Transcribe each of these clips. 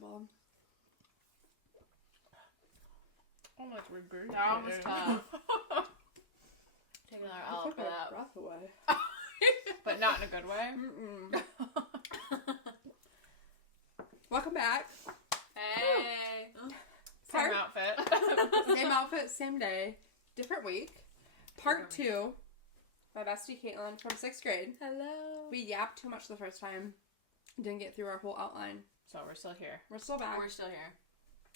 horrible. Oh, that's weird. That was tough. Take another L for that. Breath away. But not in a good way. Mm-mm. Welcome back. Hey. Same outfit. Same outfit, same day, different week. Part 2. My bestie Kaitlyn from 6th grade. Hello. We yapped too much the first time. Didn't get through our whole outline. So we're still here. We're still back. We're still here.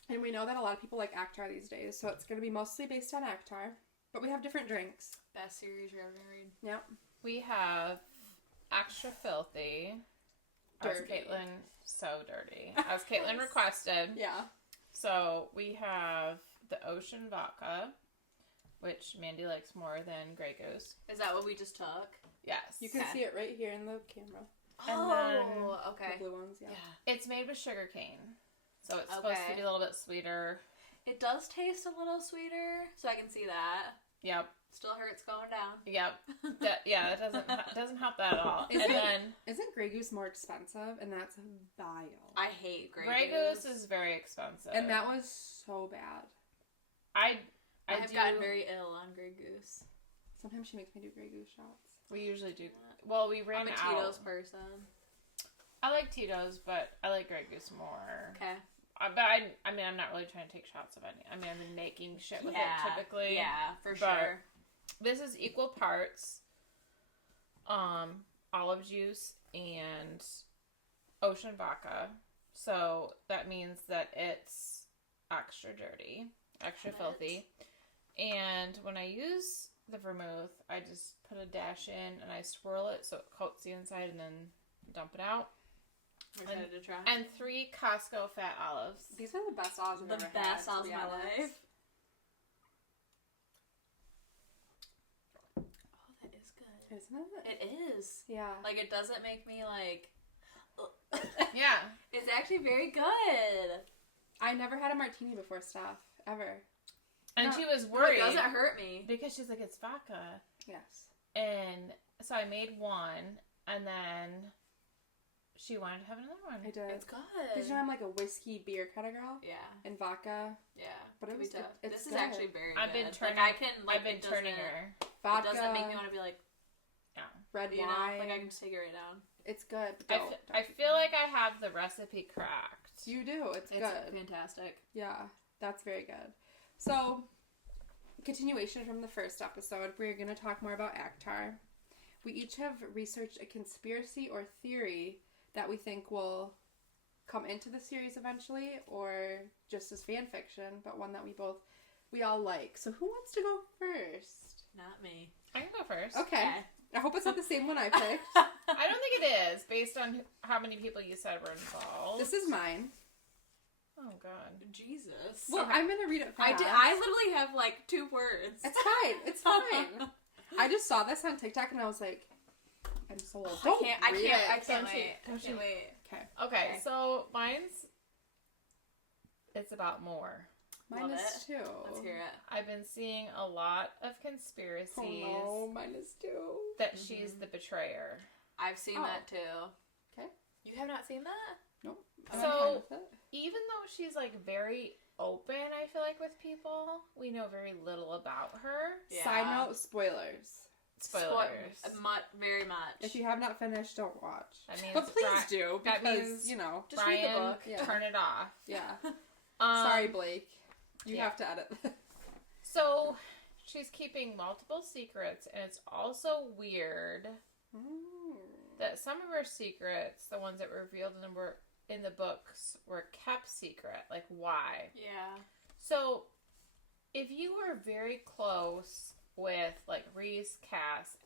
And we know that a lot of people like ACOTAR these days, so it's going to be mostly based on ACOTAR. But we have different drinks. Best series you're ever gonna read. Yep. We have Extra Filthy. Dirty. As Kaitlyn, so dirty. As Kaitlyn requested. Yeah. So we have the Ocean Vodka, which Mandy likes more than Grey Goose. Is that what we just took? Yes. You can see it right here in the camera. Okay. The blue ones, yeah. It's made with sugar cane. So it's supposed to be a little bit sweeter. It does taste a little sweeter, so I can see that. Yep. Still hurts going down. Yep. That doesn't help that at all. Isn't Grey Goose more expensive? And that's vile. I hate Grey Goose is very expensive. And that was so bad. I've gotten very ill on Grey Goose. Sometimes she makes me do Grey Goose shots. We usually do. Well, we ran out. I'm a Tito's person. I like Tito's, but I like Grey Goose more. Okay. But I'm not really trying to take shots of any. I've been making shit with it typically. Yeah, for sure. This is equal parts olive juice and ocean vodka. So that means that it's extra dirty, extra filthy. And when I use the vermouth, I just put a dash in and I swirl it so it coats the inside and then dump it out. I'm excited to try. And 3 Costco fat olives. These are the best olives I've ever had. The best olives of my life. Oh, that is good. Isn't it? It is. Yeah. Like, it doesn't make me, like... Yeah. It's actually very good. I never had a martini before, Steph. Ever. And she was worried. It doesn't hurt me. Because she's like, it's vodka. Yes. And so I made one, and then she wanted to have another one. I did. It's good. Did you know I'm like a whiskey beer kind of girl? Yeah. And vodka. Yeah. But it was tough. This is actually very good. I've been turning. I've been turning her. Vodka. It doesn't make me want to be like. Yeah. Red you wine. know, like I can just take it right down. It's good. I feel like I have the recipe cracked. You do. It's good. Fantastic. Yeah. That's very good. So, continuation from the first episode, we're going to talk more about ACOTAR. We each have researched a conspiracy or theory that we think will come into the series eventually, or just as fan fiction, but one that we all like. So who wants to go first? Not me. I can go first. Okay. I hope it's not the same one I picked. I don't think it is, based on how many people you said were involved. This is mine. Oh, God. Jesus. Well, I'm going to read it fast. I literally have like 2 words. It's fine. It's fine. I just saw this on TikTok and I was like, I'm sold. I can't wait. Okay, so mine's, it's about more. Mine is 2. Let's hear it. I've been seeing a lot of conspiracies. Oh no, mine is 2. That she's the betrayer. I've seen that too. Okay. You have not seen that? Nope. So, even though she's like very open, I feel like with people, we know very little about her. Yeah. Side note, spoilers. Very much. If you have not finished, don't watch. But please do, because, that means, just Brian, read the book. Yeah. Turn it off. Yeah. Sorry, Blake. You have to edit this. So, she's keeping multiple secrets, and it's also weird that some of her secrets, the ones that were revealed in the books, were kept secret. Like, why? Yeah. So, if you were very close with, like, Reese, Cass,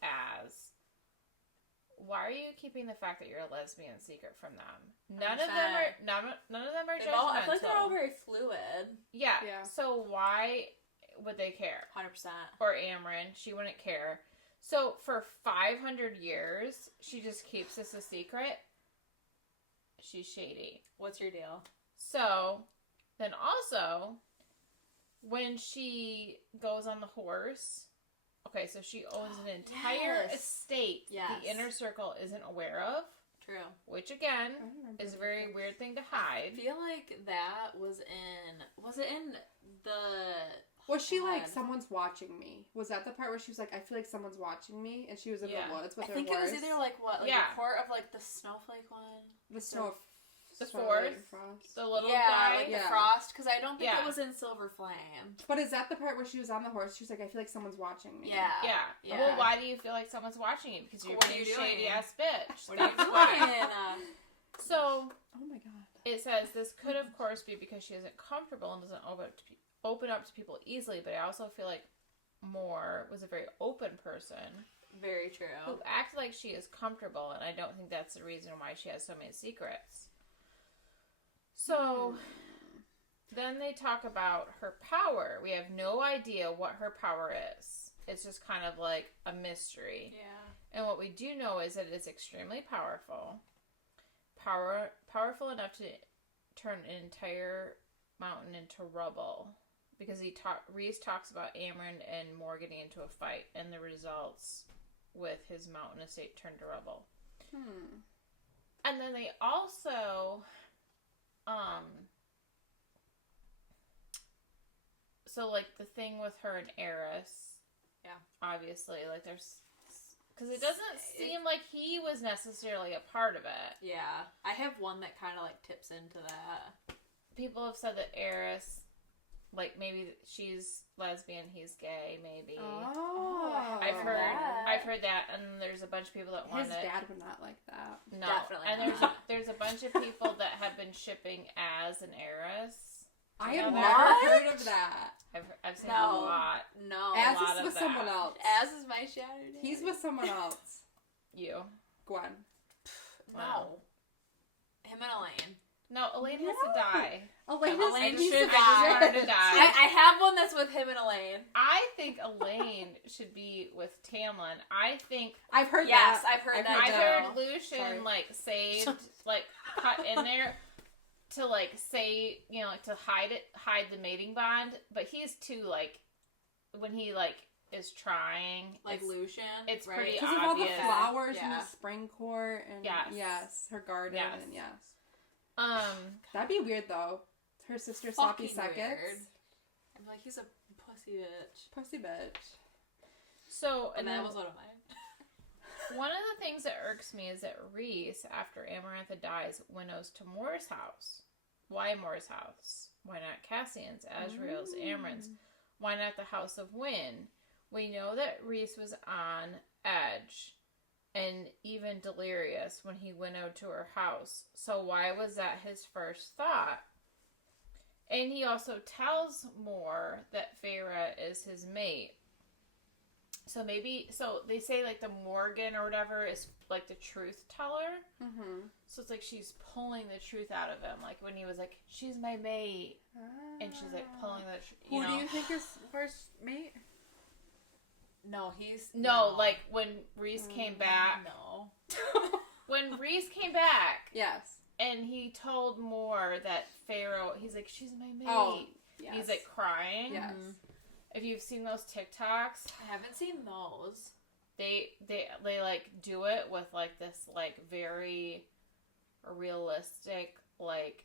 why are you keeping the fact that you're a lesbian secret from them? None of them are judgmental. I feel like they're all very fluid. Yeah. So why would they care? 100%. Or Amryn, she wouldn't care. So for 500 years, she just keeps this a secret. She's shady. What's your deal? So then also, when she goes on the horse. Okay, so she owns an entire estate the inner circle isn't aware of. True. Which, again, I don't remember is a the very difference. weird thing to I hide. feel like that was it in the... Was she like, God. someone's watching me? Was that the part where she was like, I feel like someone's watching me? And she was in Yeah. the woods with I her think horse? it was either like what, like Yeah. the court of like the snowflake one, The snow. The Starlight and fourth? Frost. The little yeah, guy. like Yeah. the frost, because I don't think Yeah. it was in Silver Flame. But is that the part where she was on the horse? She was like, I feel like someone's watching me. Yeah, Yeah. Yeah. Well, why do you feel like someone's watching you? Because you're What are being you doing? shady ass bitch. What are you That's why. doing? So Oh my god. it says this could, of course, be because she isn't comfortable and doesn't open up to people easily. But I also feel like Moore was a very open person Very who true. acted like she is comfortable, and I don't think that's the reason why she has so many secrets. So then they talk about her power. We have no idea what her power is. It's just kind of like a mystery. Yeah. And what we do know is that it's extremely powerful. Powerful enough to turn an entire mountain into rubble. Because Reese talks about Amryn and Moore getting into a fight and the results with his mountain estate turned to rubble. And then they also so like the thing with her and Eris, Yeah. obviously, like there's, because it doesn't seem like he was necessarily a part of it. Yeah. I have one that kind of like tips into that. People have said that Eris, like maybe she's lesbian, he's gay, maybe. Oh. I've that. heard that, and there's a bunch of people that want His it. dad would not like that. No, Definitely and not. there's a bunch of people that have been shipping Az and Eris. I You have know never that? heard of that. I've seen No. a lot. No. As lot is of with that. someone else. As is my shadow day. He's with someone else. You. Gwen. No. Wow. Him and Elaine. No, Elaine has to die. Elaine Elaine needs should to die. I deserve to die. I have one that's with him and Elaine. I think Elaine should be with Tamlin. I think I've heard Yes, that. I've heard that I too. heard Lucian Sorry. like saved, like cut in there to like say, you know, like to hide the mating bond, but he's too like when he like is trying Like it's- Lucian. it's right? pretty Because of all the obvious. flowers in Yeah. the spring court and Yes. her garden Yes. and yes. Um That'd be weird though. Her sister sloppy Fucking seconds. weird. I'm like, he's a pussy bitch. Pussy bitch. so And and that then was one of mine. one of the things that irks me is that Reese, after Amarantha dies, winnows to Moore's house. Why Moore's house? Why not Cassian's, Azriel's, Amryn's? Why not the House of Wynn? We know that Reese was on edge and even delirious when he winnowed to her house. So why was that his first thought? And he also tells Moore that Feyre is his mate. So they say like the Morgan or whatever is like the truth teller. Mm-hmm. So it's like she's pulling the truth out of him. Like when he was like, she's my mate. And she's like pulling the Who you know. do you think is first mate? No, he's... No, like when Reese came back. No. When Reese came back Yes. and he told Moore that Pharaoh, he's like, she's my mate. Oh, yes. He's like crying. Yes. If you've seen those TikToks, I haven't seen those. they like do it with like this like very realistic like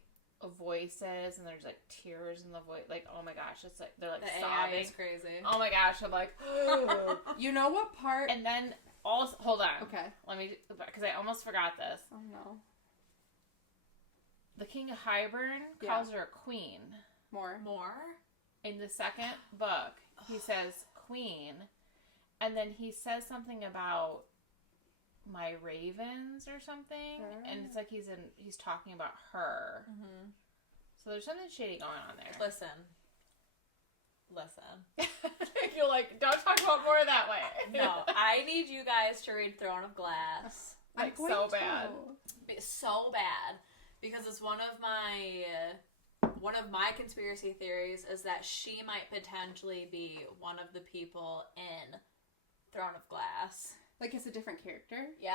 voices, and there's like tears in the voice. Like, oh my gosh, it's like they're like The sobbing. AI is crazy. Oh my gosh, I'm like, You know what part? and then also hold on. Okay. Let me, because I almost forgot this. Oh no. The King of Hybern Yeah. calls her a queen. More. In the second book, he says queen, and then he says something about my ravens or something, and it's like he's talking about her. Mm-hmm. So there's something shady going on there. Listen. You're like, don't talk about more that way. No, I need you guys to read Throne of Glass. Like, I'm so going to. bad. It's so bad because it's one of my conspiracy theories is that she might potentially be one of the people in Throne of Glass. Like it's a different character. Yeah.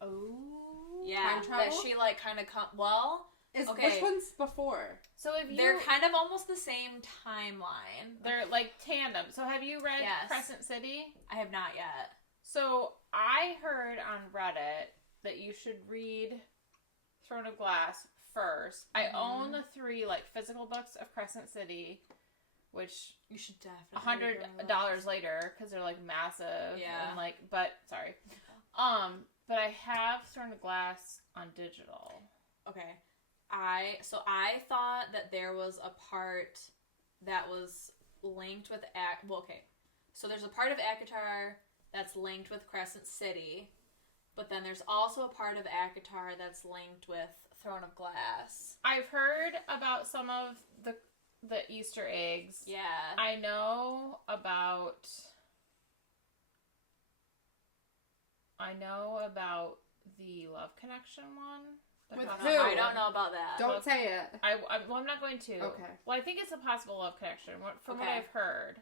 Oh. Yeah. Time travel. That she like kind of okay. Which one's before? So if you, they're kind of almost the same timeline. they're like tandem. So have you read Yes. Crescent City? I have not yet. So I heard on Reddit that you should read Throne of Glass first. I own the 3 like physical books of Crescent City, which you should definitely $100 later because they're like massive. Yeah. And like, but sorry, but I have Throne of Glass on digital. Okay. I thought that there was a part that was linked with so there's a part of ACOTAR that's linked with Crescent City, but then there's also a part of ACOTAR that's linked with Throne of Glass. I've heard about some of the Easter eggs. Yeah. I know about the Love Connection one. With Not- who? I don't know about that. Don't say it. I'm not going to. Okay. Well, I think it's a possible love connection from what Okay. I've heard.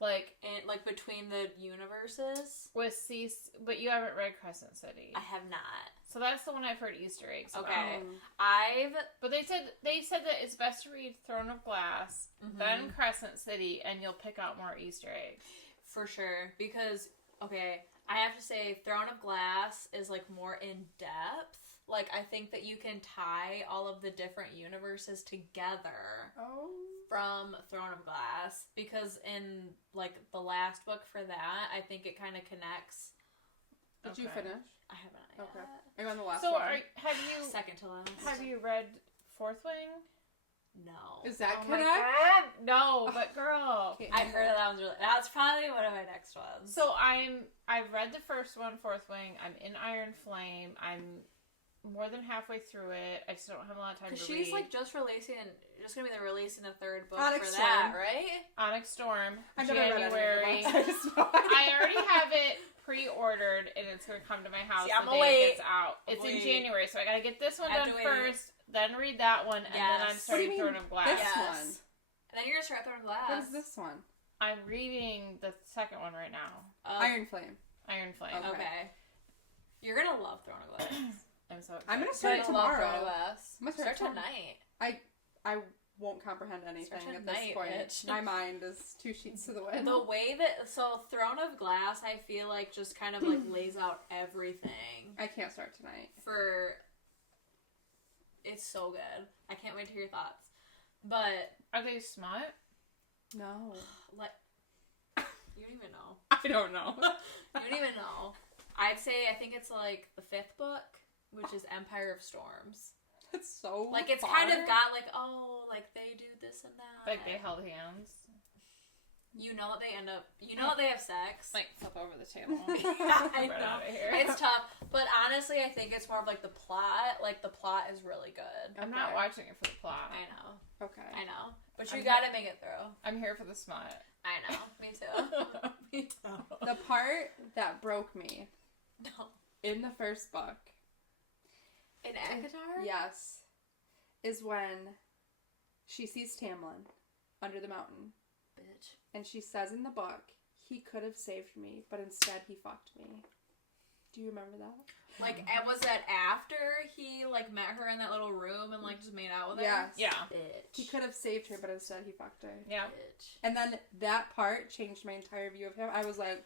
Like, And like between the universes, with but you haven't read Crescent City. I have not. So that's the one I've heard Easter eggs about. Okay. But they said that it's best to read Throne of Glass, then Crescent City, and you'll pick out more Easter eggs. For sure. Because, okay, I have to say Throne of Glass is like more in depth. Like, I think that you can tie all of the different universes together from Throne of Glass. Because in, like, the last book for that, I think it kind of connects. Did you finish? I haven't yet. Okay. Are you on the last So one? have you Second to last. have you read Fourth Wing? No. Is that my connect? God, no, but girl. I heard that one's really... That's probably one of my next ones. So I've read the first one, Fourth Wing. I'm in Iron Flame. I'm more than halfway through it. I just don't have a lot of time to read. Because she's like just gonna be releasing a third book Onyx for that, Storm. right? Onyx Storm, I've never read any of the January. books. I just know. I already have it pre-ordered, and it's gonna come to my house See, I'm the gonna day wait. it's out. It's in Wait. January, so I gotta get this one I have done to wait. first, then read that one, and then I'm Yes. starting What do you mean, Throne of Glass. this Yes. one? And then you're gonna start Throne of Glass. What is this one? I'm reading the second one right now, Iron Flame. Iron Flame. Okay. You're gonna love Throne of Glass. I'm so excited. I'm gonna You're start gonna tomorrow. love Throne of Glass. I'm gonna start Start tomorrow. tonight. I won't comprehend anything Start at this tonight, point. bitch. My mind is 2 sheets to the wind. The way that Throne of Glass, I feel like just kind of like lays out everything I can't start tonight. for. It's so good. I can't wait to hear your thoughts. But Are they smut? No. like, you don't even know. I don't know. You don't even know. I'd say I think it's like the 5th book, which is Empire of Storms. It's so Like it's far. kind of got like like they do this and that. Like they held hands? You know that they end up. You know that they have sex. Like flip over the table. I Right know. out of here. It's tough, but honestly, I think it's more of like the plot. Like the plot is really good. I'm not watching it for the plot. I know. Okay. I know. But you I'm gotta make it through. I'm here for the smut. I know. Me too. Me too. The part that broke me No. in the first book, In ACOTAR? yes, is when she sees Tamlin under the mountain. Bitch. And she says in the book, he could have saved me, but instead he fucked me. Do you remember that? Like, and was that after he, like, met her in that little room and, like, just made out with her? Yes. Yeah. Bitch. He could have saved her, but instead he fucked her. Yeah. Bitch. And then that part changed my entire view of him. I was like,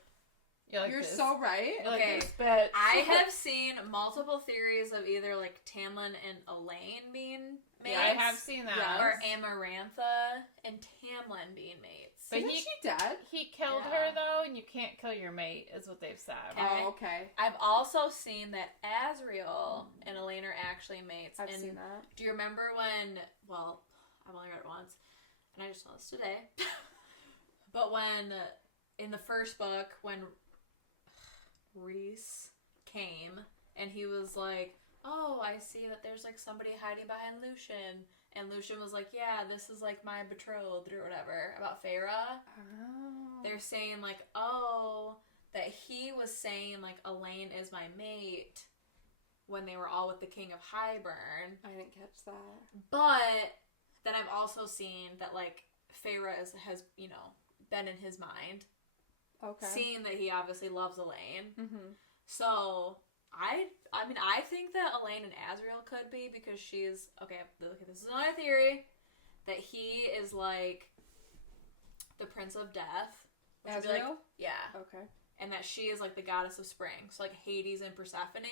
You're you're this. so right. You're Okay. like this bitch. I have seen multiple theories of either, like, Tamlin and Elaine being mates. I have seen that. Yeah. Or Amarantha and Tamlin being mates. But Isn't she dead? He killed Yeah. her though, and you can't kill your mate, is what they've said. Okay. Oh, okay. I've also seen that Azriel and Elaine are actually mates. I've and seen that. do you remember when, well, I've only read it once, and I just know this today, but when, in the first book, when Rhys came, and he was like, oh, I see that there's, like, somebody hiding behind Lucian, and Lucian was like, yeah, this is, like, my betrothed, or whatever, about Feyre. Oh. They're saying, like, oh, that he was saying, like, Elaine is my mate when they were all with the King of Highburn. I didn't catch that. But then I've also seen that, like, Feyre has, you know, been in his mind. Okay. Seeing that he obviously loves Elaine. Mm-hmm. So, I mean, I think that Elaine and Azriel could be because she's, okay, this is another theory, that he is, like, the Prince of Death. Which would be, like, Azriel? yeah. Okay. And that she is, like, the goddess of spring. So, like, Hades and Persephone.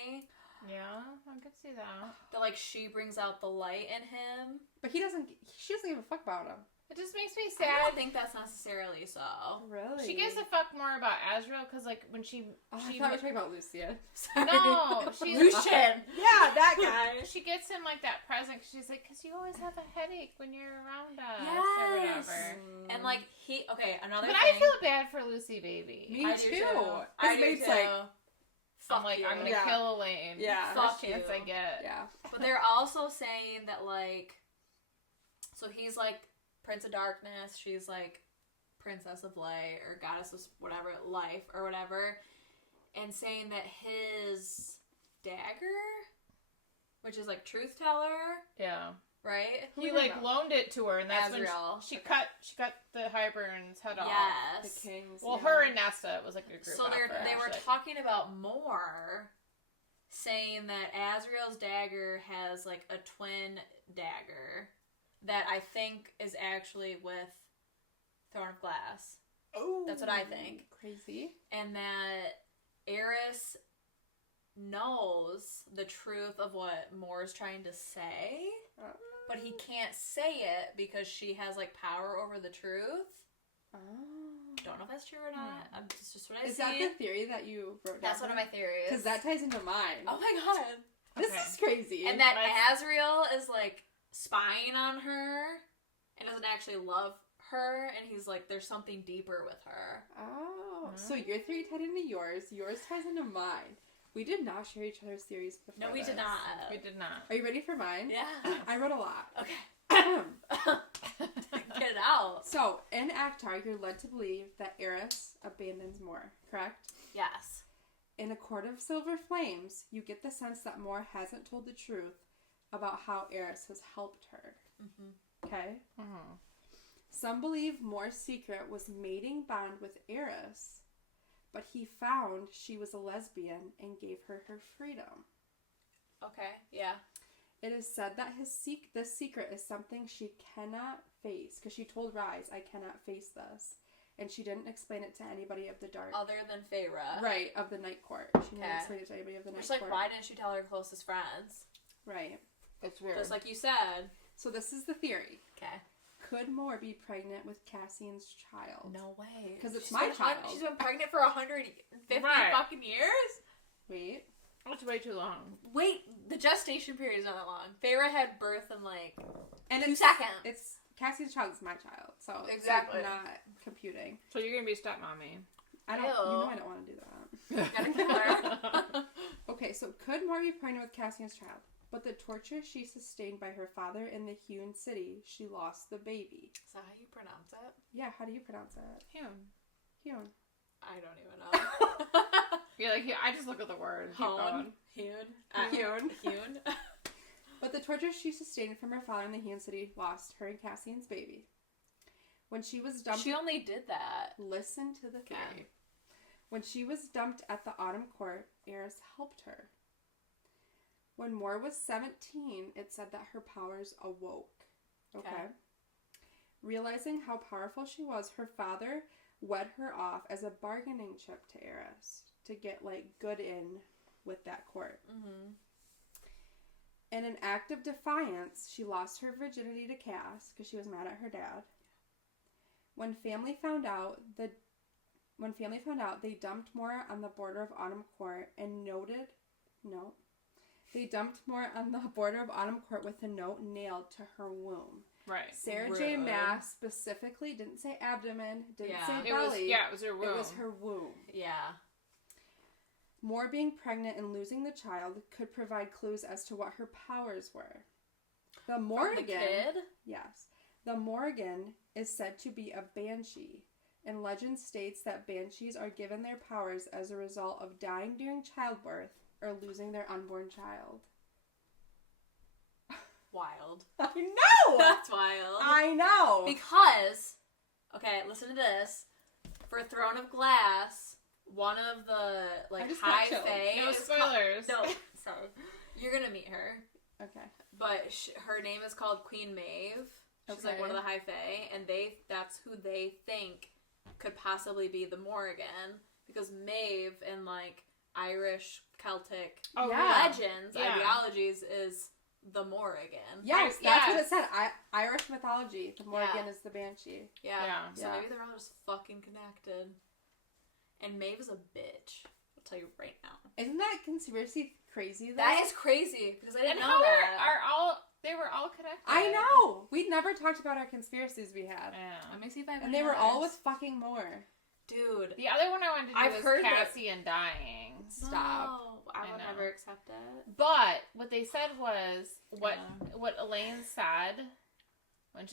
Yeah, I could see that. That, like, she brings out the light in him. But she doesn't give a fuck about him. It just makes me I sad. don't think that's necessarily so. Really? She gives a fuck more about Azrael because, like, when she... I she thought we were talking about Lucian. No, she's... Lucian! Yeah, that guy. She gets him, like, that present. She's like, because you always have a headache when you're around us. Yes! Or whatever. And, like, another But thing. I feel bad for Lucy Baby. Me I do too. I His do mate's too. like, I'm like, I'm gonna kill Elaine. Yeah. Fuck First chance you. I get. yeah. But they're also saying that, like, so he's, like, Prince of Darkness, she's, like, Princess of Light, or Goddess of whatever, Life, or whatever, and saying that his dagger, which is, like, Truth Teller, Yeah. right? Who He, we like, talking about? loaned it to her, and that's Azrael. when she cut the Hybern's head off. Yes. The kings. Well, yeah. her and Nesta, it was, like, a group So they effort, were actually. talking about more, saying that Azrael's dagger has, like, a twin dagger that I think is actually with Throne of Glass. Oh, That's what I think. Crazy. And that Eris knows the truth of what Moore's trying to say, but he can't say it because she has, like, power over the truth. Oh. Don't know if that's true or not. It's just what I see. Is that the theory that you wrote down? That's one of my theories. Because that ties into mine. Oh my god. This Okay. is crazy. And that Azrael is, like, spying on her and doesn't actually love her, and he's like, there's something deeper with her. Oh. So your theory tied into yours. Yours ties into mane. We did not share each other's theories before. No, we did this. not. We did not. Are you ready for mine? Yeah. I wrote a lot. Okay. Get it out. So, in ACOTAR, you're led to believe that Eris abandons Moore, correct? Yes. In A Court of Silver Flames, you get the sense that Moore hasn't told the truth about how Eris has helped her. Mm-hmm. Okay? Mm-hmm. Some believe Moore's secret was mating bond with Eris, but he found she was a lesbian and gave her her freedom. Okay, yeah. It is said that this secret is something she cannot face, because she told Rise, I cannot face this. And she didn't explain it to anybody of the dark. Other than Feyre. Right, of the Night Court. She didn't explain it to anybody of the Night Which, like, Court. why didn't she tell her closest friends? Right. It's weird. Just like you said. So this is the theory. Okay. Could Moore be pregnant with Cassian's child? No way. 'Cause it's She's my been child. She's been pregnant for 150 Right. fucking years? Wait. That's way too long. Wait, the gestation period is not that long. Feyre had birth in, like, And 2 it's seconds. It's Cassian's child is my child, so Exactly. it's like not computing. So you're gonna be stepmommy. I don't. Ew. You know I don't want to do that. Gotta kill her. Okay, so could Moore be pregnant with Cassian's child? But the torture she sustained by her father in the hewn city, she lost the baby. Is that how you pronounce it? Yeah, how do you pronounce it? Hewn. I don't even know. You're like, yeah, I just look at the word. Keep going. Hewn. Hewn. But the torture she sustained from her father in the hewn city lost her and Cassian's baby. When she was dumped... She only did that. Listen to the theory. Okay. When she was dumped at the Autumn Court, Eris helped her. When Moore was 17, it said that her powers awoke. Okay. Realizing how powerful she was, her father wed her off as a bargaining chip to Eris to get, like, good in with that court. Mm-hmm. In an act of defiance, she lost her virginity to Cass because she was mad at her dad. When family found out, they dumped Moore on the border of Autumn Court and they dumped Moore on the border of Autumn Court with a note nailed to her womb. Right. Sarah J. Maas specifically didn't say abdomen, didn't say It was, belly. it was her womb. It was her womb. Yeah. Moore being pregnant and losing the child could provide clues as to what her powers were. The Morrigan, From the kid? yes, the Morrigan is said to be a banshee, and legend states that banshees are given their powers as a result of dying during childbirth or losing their unborn child. Wild. I know! That's wild. I know! Because, okay, listen to this. For Throne of Glass, one of the, like, I just got high chills. fae... No is spoilers. No, sorry. You're gonna meet her. Okay. But her name is called Queen Maeve. She's, like, Okay. one of the high fae. And that's who they think could possibly be the Morrigan. Because Maeve in, like, Irish, Celtic legends, ideologies is the Morrigan. Yes, that's what it said. Irish mythology. The Morrigan is the banshee. Yeah. So maybe they're all just fucking connected. And Maeve is a bitch. I'll tell you right now. Isn't that conspiracy crazy though? That is crazy because I didn't know how that. They were all connected. I know. We never talked about our conspiracies we had. Yeah. Let me see if I have And they were all with fucking more. Dude. The other one I wanted to do was Cassian dying. Stop. No, I would never accept it. But what they said was what Elaine said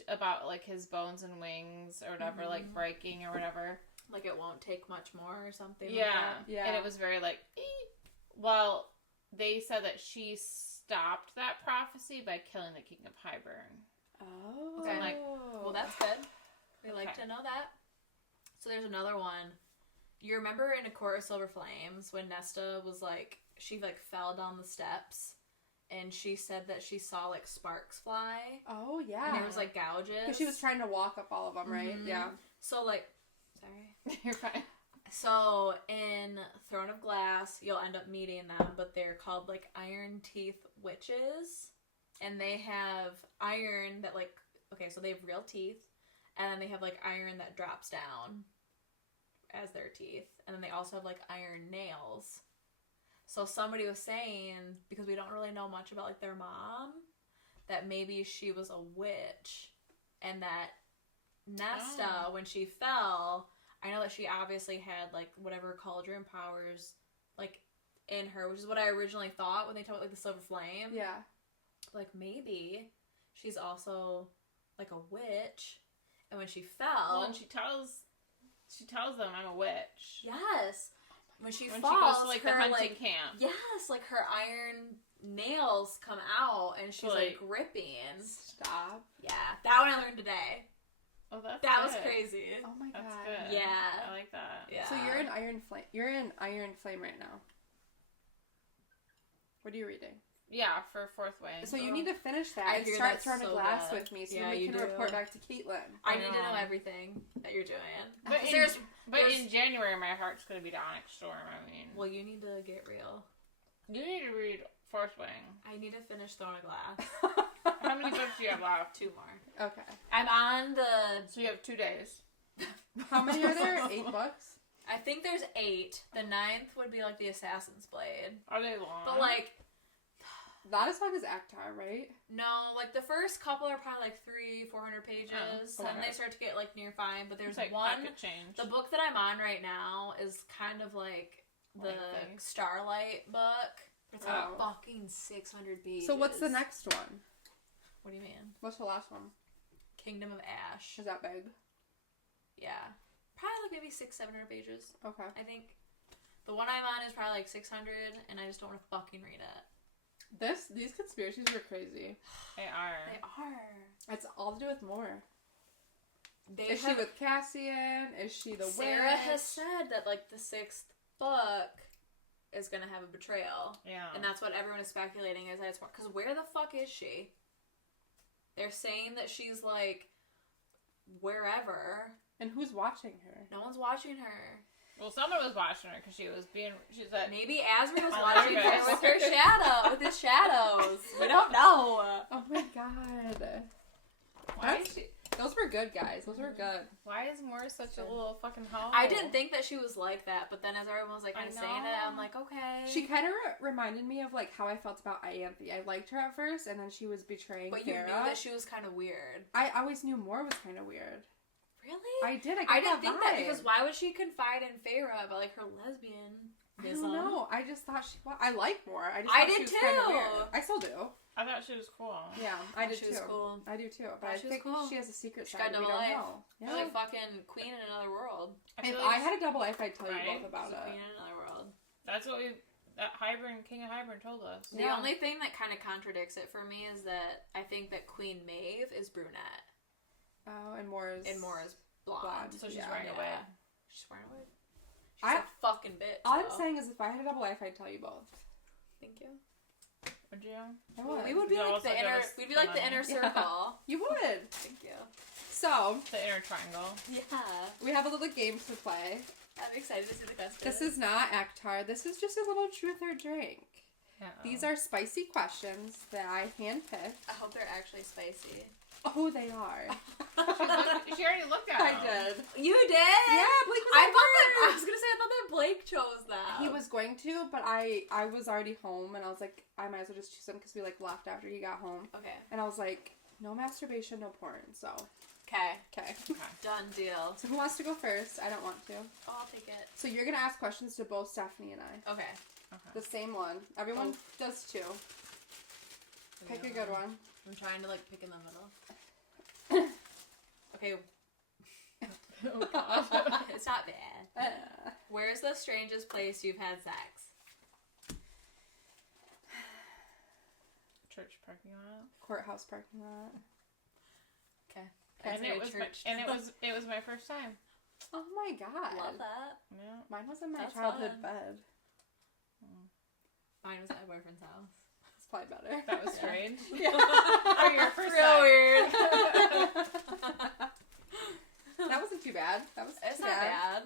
about like his bones and wings or whatever, like breaking or whatever. Like it won't take much more or something. Yeah. Like that. Yeah. And it was very like, well, they said that she stopped that prophecy by killing the King of Highburn. Oh. Okay. Like, well, that's good. We like to know that. So there's another one. You remember in A Court of Silver Flames when Nesta was like, she like fell down the steps and she said that she saw like sparks fly. Oh, yeah. And there was like gouges. Because she was trying to walk up all of them, right? Mm-hmm. Yeah. So like, sorry. You're fine. So in Throne of Glass, you'll end up meeting them, but they're called like Iron Teeth Witches. And they have iron that like, okay, so they have real teeth. And then they have like iron that drops down as their teeth. And then they also have like iron nails. So somebody was saying, because we don't really know much about like their mom, that maybe she was a witch. And that Nesta, when she fell, I know that she obviously had like whatever cauldron powers like in her, which is what I originally thought when they talked about like the Silver Flame. Yeah. Like maybe she's also like a witch. And when she fell... Well, and she tells them I'm a witch. Yes. When she falls, she goes to, like, her, the hunting like, camp. Yes, like, her iron nails come out, and she's, like gripping. Stop. Yeah. That one I learned today. Oh, that's That good. was crazy. Oh, my God. That's good. Yeah. I like that. Yeah. So you're in Iron Flame right now. What are you reading? Yeah, for Fourth Wing. So you need to finish that I and hear start that's throwing a so glass good. with me so Yeah, we you can do. report back to Kaitlyn. I need to know everything that you're doing. But in January, my heart's going to be down next storm. I mean, well, you need to get real. You need to read Fourth Wing. I need to finish Throne of Glass. How many books do you have left? 2 more. Okay. I'm on the... So you have 2 days. How many are there? 8 books? I think there's 8. The 9th would be like the Assassin's Blade. Are they long? But like... Not as long as ACOTAR, right? No, like the first couple are probably like 300-400 pages. okay. Then they start to get like near 5. But there's like one. change. The book that I'm on right now is kind of like the Starlight book. It's like fucking 600 pages. So what's the next one? What do you mean? What's the last one? Kingdom of Ash. Is that big? Yeah, probably like maybe 600-700 pages. Okay. I think the one I'm on is probably like 600, and I just don't want to fucking read it. These conspiracies are crazy. They are. They are. It's all to do with more. Is she with Cassian? Is she the Sarah witch? has said that like the 6th book is gonna have a betrayal. Yeah. And that's what everyone is speculating is that it's more. Because where the fuck is she? They're saying that she's like wherever. And who's watching her? No one's watching her. Well, someone was watching her because she's at... Maybe Asriel was watching her with her shadow, with his shadows. We don't know. Oh my God. Why is she... Those were good, guys. Those were good. Why is Morris such a little fucking hoe? I didn't think that she was like that, but then as everyone was like kind of saying it, I'm like, okay. She kind of reminded me of like how I felt about Ianthe. I liked her at first, and then she was betraying But you Farrah. knew that she was kind of weird. I always knew Mor was kind of weird. Really? I did. I didn't think that because why would she confide in Farrah about like her lesbian? I don't know. I just thought she. I like Mor. I did she was kind of weird. I still do. I thought she was cool. Yeah, I did she was too. Cool. I do too. But I think she has a secret side. We don't know. Yeah. Like fucking queen in another world. If I had a double life, I'd tell you both about it. Queen in another world. That's what King of Highburn told us. The only thing that kind of contradicts it for me is that I think that Queen Maeve is brunette. Oh, and Mor is blonde. So she's wearing a wig. She's wearing a wig. She's a fucking bitch. All I'm saying is, if I had a double life, I'd tell you both. Thank you. Would you? I would. We would be like the inner. We'd be like the inner circle. You would. Thank you. So the inner triangle. Yeah. We have a little game to play. I'm excited to see the questions. This is not ACOTAR. This is just a little truth or drink. Uh-oh. These are spicy questions that I handpicked. I hope they're actually spicy. Oh, they are. She already looked at them. I did. You did? Yeah, Blake was I over. was gonna say, I thought that Blake chose them. He was going to, but I was already home, and I was like, I might as well just choose them because we like left after he got home. Okay. And I was like, no masturbation, no porn. So. Okay. Okay. Done deal. So who wants to go first? I don't want to. Oh, I'll take it. So you're gonna ask questions to both Stephanie and I. Okay. The same one. Everyone does two. Pick a good one. I'm trying to like pick in the middle. Okay. Oh, gosh. It's not bad. Where's the strangest place you've had sex? Church parking lot. Courthouse parking lot. Okay. And it was my first time. Oh my god. Love that. Yeah. Mine was in my That's childhood fun. bed. Mine was at my boyfriend's house. It's probably better. That was strange. Yeah. Oh, your first Real time. weird. That wasn't too bad. That was It's too not bad.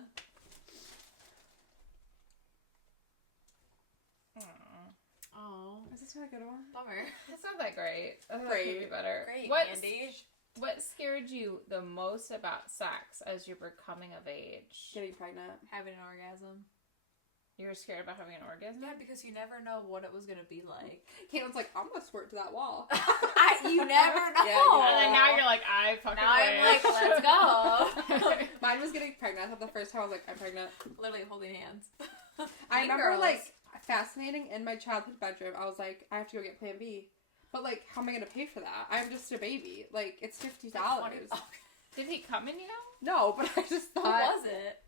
Oh. Is this not a good one? Bummer. That's not that great. I thought Great. it could be better. Great, What Andy. What scared you the most about sex as you were coming of age? Getting pregnant. Having an orgasm. You were scared about having an orgasm? Yeah, because you never know what it was gonna be like. Caitlin's like, I'm gonna squirt to that wall. You never know. Yeah, And then now you're like, I fucking Now I'm like, wish. let's go. Mine was getting pregnant. I thought the first time I was like, I'm pregnant. Literally holding hands. I Mean remember Girls. like fascinating in my childhood bedroom. I was like, I have to go get Plan B. But like, how am I gonna pay for that? I'm just a baby. Like, it's $50. Did he come in you? No, but I just Who thought. was it?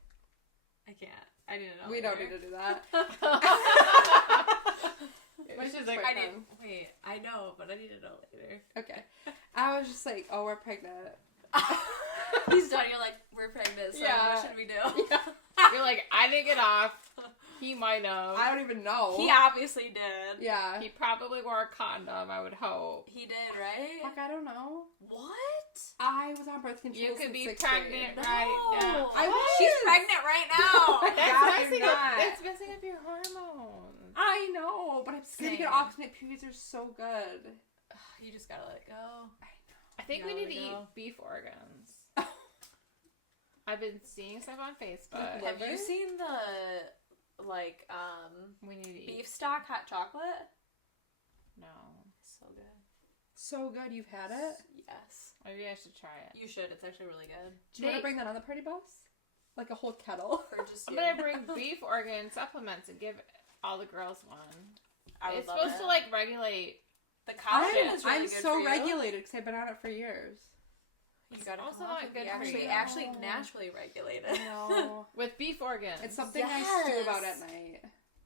I can't. I didn't know. We don't need to do that. Which is like- like, I didn't. Wait, I know, but I need to know later. Okay. I was just like, oh, we're pregnant. He's done. You're like, we're pregnant. So Yeah. what should we do? Yeah. you're like, I didn't get off. He might have. I don't even know. He obviously did. Yeah. He probably wore a condom, I would hope. He did, right? Fuck, I don't know. What? I was on birth control. You could since be 6th pregnant grade. right now. I was. She's pregnant right now. That's God, messing you're up. not. It's messing up your hormones. I know, but I'm scared to get Same. off because my periods are so good. You just gotta let it go. I think You we gotta need to let it eat go. beef organs. I've been seeing stuff on Facebook. Like Have you seen the We need to eat. beef stock hot chocolate? No. So good. So good, you've had it? Yes. Maybe I should try it. You should. It's actually really good. Do you want to bring that on the party bus? Like a whole kettle? For just I'm you. gonna bring beef organ supplements and give all the girls one. I would It's love supposed it. to like regulate. The collagen is really I'm good so for you. regulated because I've been on it for years. You gotta also come not off of good it. for you. Actually naturally regulated. No. With beef organs. It's something I stew about Yes. at night.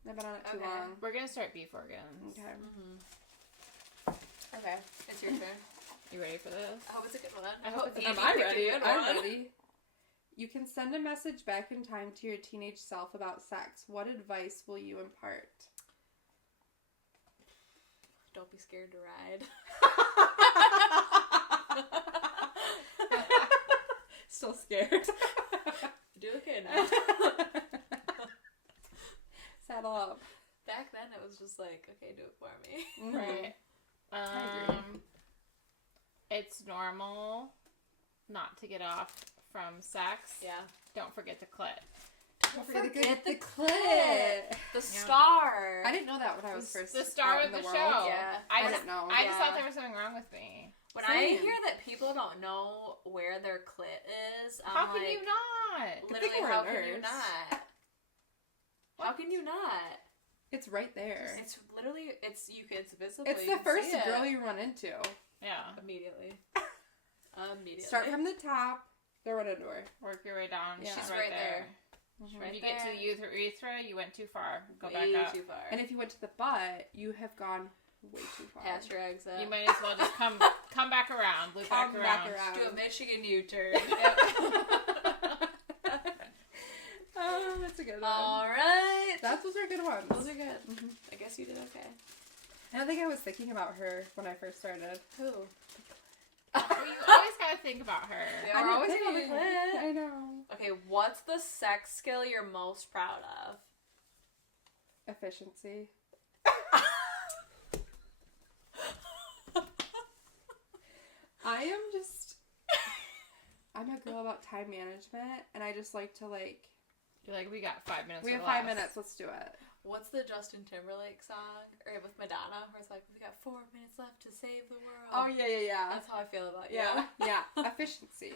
I've been on it too Okay. long. We're gonna start beef organs. Okay. Okay, it's your turn. You ready for this? I hope it's a good one. I hope it's a Andy Am I picked a ready? good I'm one. ready. You can send a message back in time to your teenage self about sex. What advice will you impart? Don't be scared to ride. Still scared. Do okay now. Saddle up. Back then it was just like, okay, do it for me. Right. I agree. It's normal not to get off from sex. Yeah. Don't forget the clit. Don't forget to Forget get the the clit. The star. I didn't know that when I was first The star out of in the world. show. Yeah. I I just, didn't know. I just Yeah. thought there was something wrong with me. When I Same. hear that people don't know where their clit is, I'm How can like, you not? Good literally, thing we're how a can you nurse. not? How can you not? It's right there. It's literally, it's visible. It's you the can first see it. girl you run into. Yeah. Immediately. Immediately. Start from the top, go run into her. Work your way down. Yeah. She's She's right right there. Mhm. Right If you get to there. the urethra, you went too far. Go Way back up. too far. And if you went to the butt, you have gone way too far. Past your exit. You might as well just come back around. Loop Come back around. do a Michigan U-turn. Oh, that's a good one. Alright. Those are good ones. Those are good. Mhm. I guess you did okay. I don't think I was thinking about her when I first started. Who? Well, you always gotta think about her. Yeah. I We're didn't always think. on the clit. I know. A Okay, what's the sex skill you're most proud of? Efficiency. I'm a girl about time management, and I just like to, like... You're like, we got 5 minutes. We have 5 minutes, let's do it. What's the Justin Timberlake song? Or with Madonna, where it's like, we got 4 minutes left to save the world. Oh, yeah. That's how I feel about you. Yeah. Efficiency.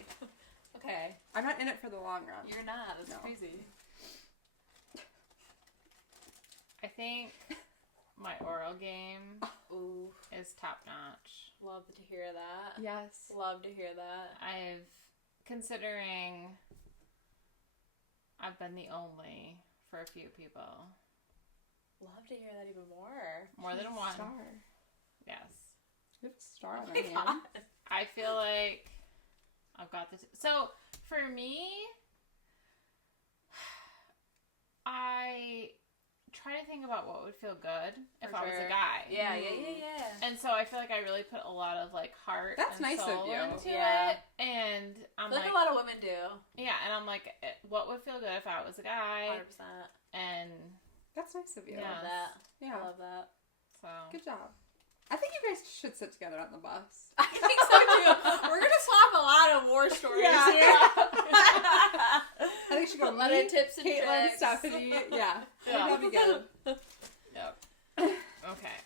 Okay. I'm not in it for the long run. You're not. That's crazy. I think my oral game Ooh. is top notch. Love to hear that. Yes. Love to hear that. Considering I've been the only for a few people. Love to hear that even more. More than one. Star. Yes. You have a star on Oh my my hand. God. I feel like I've got this. So for me, I try to think about what would feel good if I was a guy. Yeah. And so I feel like I really put a lot of like heart That's and nice of soul you. into Yeah. it. And I'm I feel like like, a lot of women do. yeah, and I'm like, what would feel good if I was a guy? 100%. And That's nice of you. Yeah. Love that. Yeah. I love that. so Good job. I think you guys should sit together on the bus. I think so too. We're gonna swap a lot of war stories Yeah. here. I think she go A lot me, of tips and Kaitlyn, tricks. Stephanie. Yeah. Yeah. That'd be good. Yep. Okay.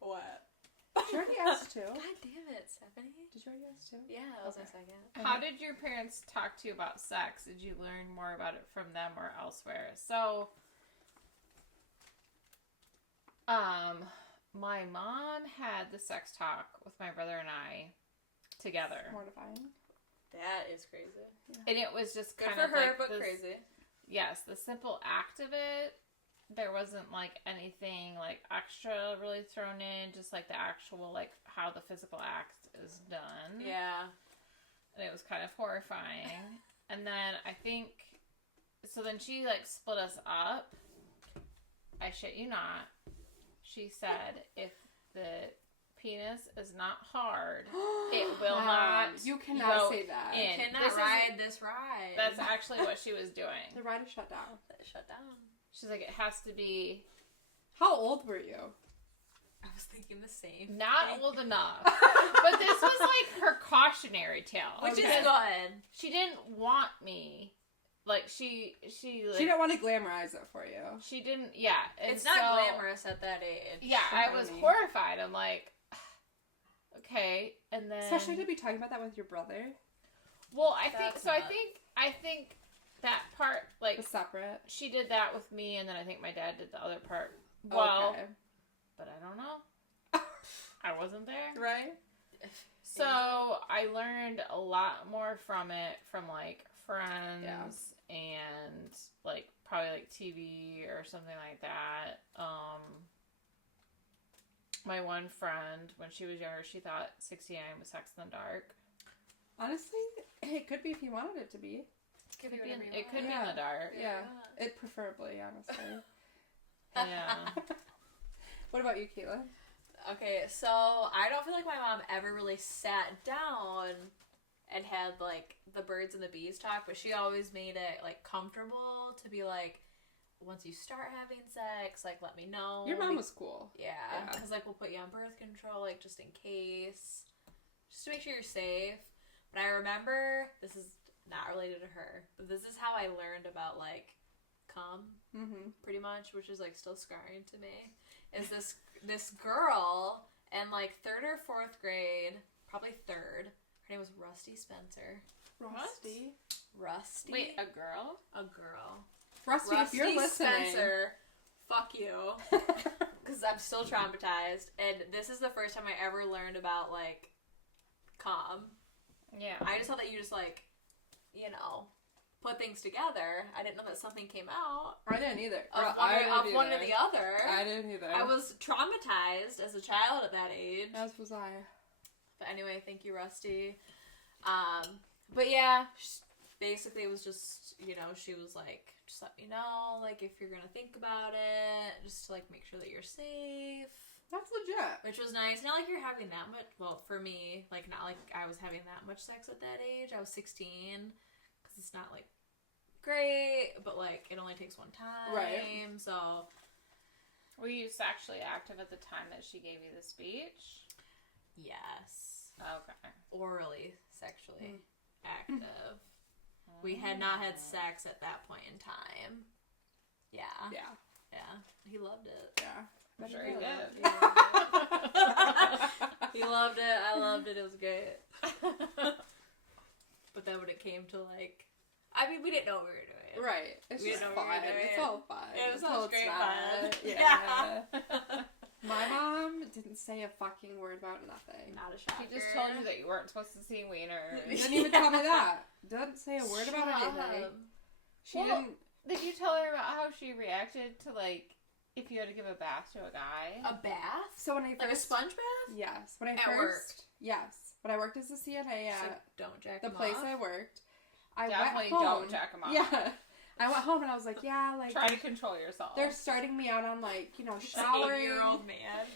What? Did you already ask two? God damn it, Stephanie. Did you already ask two? Yeah, that was my Okay. second. How did your parents talk to you about sex? Did you learn more about it from them or elsewhere? So, my mom had the sex talk with my brother and I together. Mortifying. That is crazy. And it was just Good kind for of her, like but this, crazy. Yes, the simple act of it. There wasn't like anything like extra really thrown in, just like the actual like how the physical act is done. Yeah. And it was kind of horrifying. And then I think so then she like split us up. I shit you not. She said if the penis is not hard, it will not. You cannot go say that. in. You cannot This is- ride this ride. That's actually what she was doing. The ride is shut down. Shut down. She's like, it has to be How old were you? I was thinking the same. not old enough. But this was like her cautionary tale. Which is because good. She didn't want me. Like, she like, She didn't want to glamorize it for you. she didn't, yeah. And It's not so- glamorous at that age. Yeah, I was Funny. horrified. I'm like, okay. And then. Especially to be talking about that with your brother. Well, I think, That's so nuts. I think that part, like, The separate. she did that with me, and then I think my dad did the other part. Well, Okay. but I don't know. I wasn't there. Right? So I learned a lot more from it from like friends and like probably like TV or something like that. My one friend, when she was younger, she thought 69 was Sex in the Dark. Honestly, it could be if you wanted it to be. It could be in Yeah. the dark. Yeah. It preferably, honestly. Yeah. What about you, Kaitlyn? Okay, so I don't feel like my mom ever really sat down and had like the birds and the bees talk, but she always made it like comfortable to be like, once you start having sex, like let me know. Your mom was cool. Yeah, Yeah. because like we'll put you on birth control, like just in case, just to make sure you're safe. But I remember, this is not related to her, but this is how I learned about like cum, pretty much, which is like still scarring to me. Is this girl in like 3rd or 4th grade, probably 3rd. Her name was Rusty Spencer. Rusty. Rusty. Wait, a girl? A girl. Rusty, if you're listening. Spencer, fuck you. Because I'm still traumatized. And this is the first time I ever learned about, like, cum. Yeah. I just thought that you just, like, you know, put things together. I didn't know that something came out. I didn't either. Of one or the other. I didn't either. I was traumatized as a child at that age. As was I. But anyway, thank you, Rusty. But yeah, basically it was just, you know, she was like, just let me know, like, if you're gonna think about it, just to, like, make sure that you're safe. That's legit. Which was nice. Not like you're having that much, well, for me, like, not like I was having that much sex at that age. I was 16, because it's not, like, great, but, like, it only takes one time. Right. So. Were you sexually active at the time that she gave you the speech? Yes. Okay. Orally sexually active. We had not had sex at that point in time. Yeah. Yeah. Yeah. He loved it. Yeah. I'm sure he did. He loved it. I loved it. It was great. But then when it came to, like, I mean, we didn't know what we were doing. Right. It's We just didn't know fun. what we were doing. It's all fun. It was Until all it's great not. fun. Yeah. My mom didn't say a fucking word about nothing. Not a shocker. He just told you that you weren't supposed to see wiener. Didn't even tell me that. Didn't say a word about anything. She didn't. Did you tell her about how she reacted to, like, if you had to give a bath to a guy? A bath? So when I first, Like a sponge bath? Yes. When I At first work? Yes. When I worked as a CNA So at don't jack the him place off. I worked, I Definitely went home. don't jack him off. Yeah. I went home and I was like, yeah, like Try to control yourself. they're starting me out on, like, you know, showering. 8-year-old man.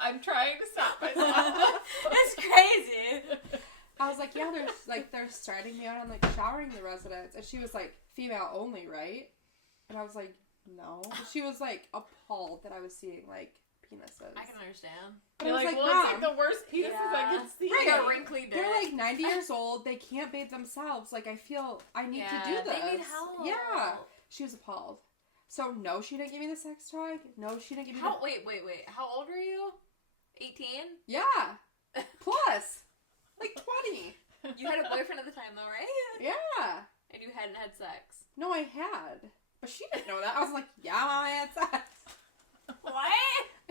I'm trying to stop myself. It's crazy. I was like, yeah, they're starting me out on, like, showering the residents. And she was like, female only, right? And I was like, no. She was, like, appalled that I was seeing, like, penises. I can understand. But You're I was like, like, well, Mom, it's like the worst penises I can see. Like a Right. wrinkly dick. they're, like, 90 years old. They can't bathe themselves. Like, I feel I need to do this. They need help. Yeah. She was appalled. So, no, she didn't give me the sex toy. No, she didn't give me Wait. How old were you? 18? Yeah. Plus. Like, 20. You had a boyfriend at the time, though, right? Yeah. And you hadn't had sex. No, I had. But she didn't know that. I was like, yeah, Mom, I had sex. What?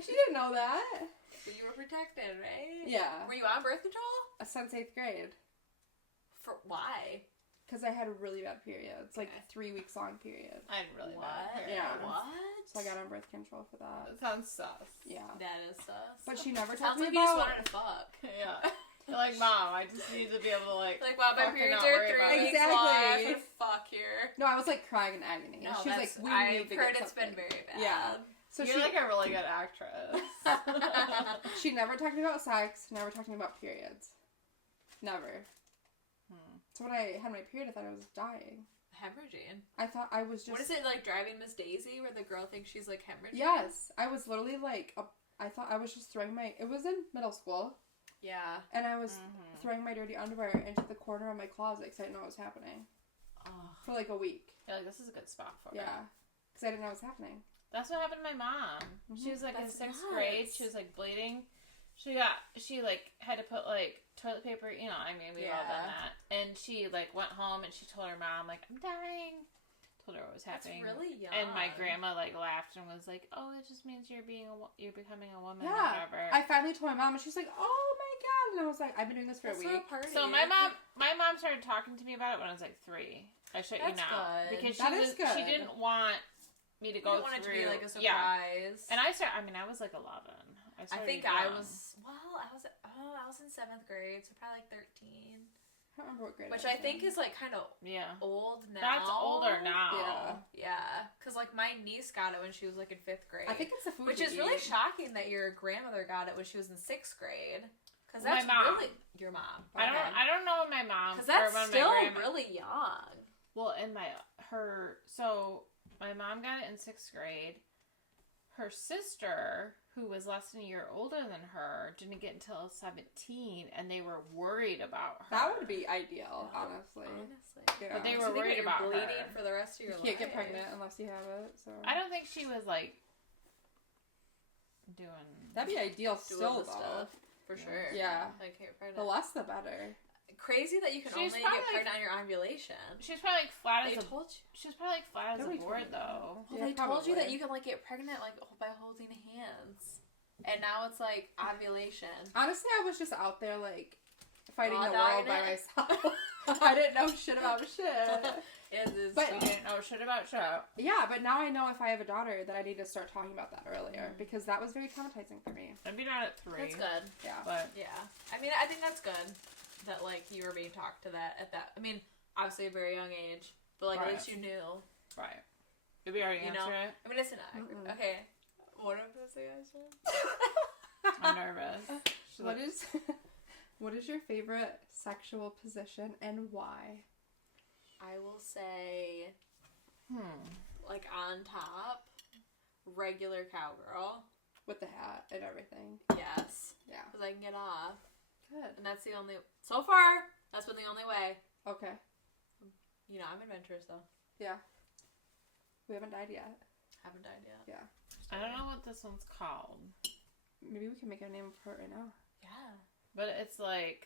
She didn't know that. But you were protected, right? Yeah. Were you on birth control? Since 8th grade. For why? Because I had really bad periods. Like, Okay. 3 weeks long period. I had really What? bad hair. Yeah. What? So I got on birth control for that. That sounds sus. Yeah. That is sus. But she never Sounds talked to like me you just about... wanted to fuck. Yeah. You're like, Mom, I just need to be able to, like Wow, my fucking periods not are worry 3 about it. weeks Exactly. long. I have to fuck here. No, I was, like, crying in agony. No, She was like, we I've need to heard get it's been something. very bad. Yeah. So You're like a really good actress. she never talked to me about sex, never talked to me about periods. Never. So when I had my period, I thought I was dying. Hemorrhaging. I thought I was just... What is it, like Driving Miss Daisy, where the girl thinks she's, like, hemorrhaging? Yes. I was literally, like, I thought I was just throwing my... It was in middle school. Yeah. And I was throwing my dirty underwear into the corner of my closet because I didn't know what was happening. Oh. For, like, a week. You're like, this is a good spot for Yeah. her. Because I didn't know what was happening. That's what happened to my mom. She was, like, in That's 6th nuts. grade. She was, like, bleeding. She, like, had to put, like, toilet paper, you know, I mean, we've all done that. And she, like, went home and she told her mom, like, I'm dying. Told her what was happening. That's really young. And my grandma, like, laughed and was like, oh, it just means you're becoming a woman or Yeah. whatever. I finally told my mom, and she's like, oh my god. And I was like, I've been doing this for a week. So my mom started talking to me about it when I was, like, 3. I shut you That's now. good. Because That is good. she didn't want me to go You don't want it to through. be, like, a Yeah. surprise. And I was, like, 11. I think I was in 7th grade, so probably like 13. I don't remember what grade Which I I was think in. is like kind of Yeah. old now. That's older now. Yeah. Because like my niece got it when she was like in 5th grade. I think it's the food Which you is really eat. shocking that your grandmother got it when she was in 6th grade. Because My that's mom. really your mom. I don't know my mom. Because that's or when still my grandma, really young. Well, in so my mom got it in 6th grade. Her sister, who was less than a year older than her, didn't get until 17, and they were worried about her. That would be ideal, honestly. Yeah. But they So were you worried think about you're bleeding her. for the rest of your You life. can't get pregnant unless you have it, so... I don't think she was, like, doing... That'd be ideal Doing still, the though. stuff. For sure. Yeah. Like, get The pregnant. less, the better. Crazy that you can She's only probably, get pregnant on your ovulation. She was probably, like, flat They as a... told you. She was probably, like, flat as a Nobody board, told me that. though. Well, Yeah, they told you that probably. you can like get pregnant like by holding hands, and now it's like ovulation. Honestly, I was just out there, like, fighting Raw the world by dieting it? myself. I didn't know shit about shit. But- She didn't know shit about shit. Yeah, but now I know if I have a daughter that I need to start talking about that earlier, because that was very traumatizing for me. Maybe not at 3. That's good. Yeah. But... Yeah, I mean, I think that's good that like you were being talked to that at that. I mean, obviously a very young age, but like Right. at least you knew. Right. Did we already You answer know? it? I mean, it's an okay. What if this guy said? I'm What is your favorite sexual position and why? I will say, like on top, regular cowgirl. With the hat and everything. Yes. Yeah. Because I can get off. Good. And that's the only, so far, that's been the only way. Okay. You know, I'm adventurous though. Yeah. We haven't died yet. Haven't died yet. Yeah. I don't know what this one's called. Maybe we can make a name for it right now. Yeah. But it's like...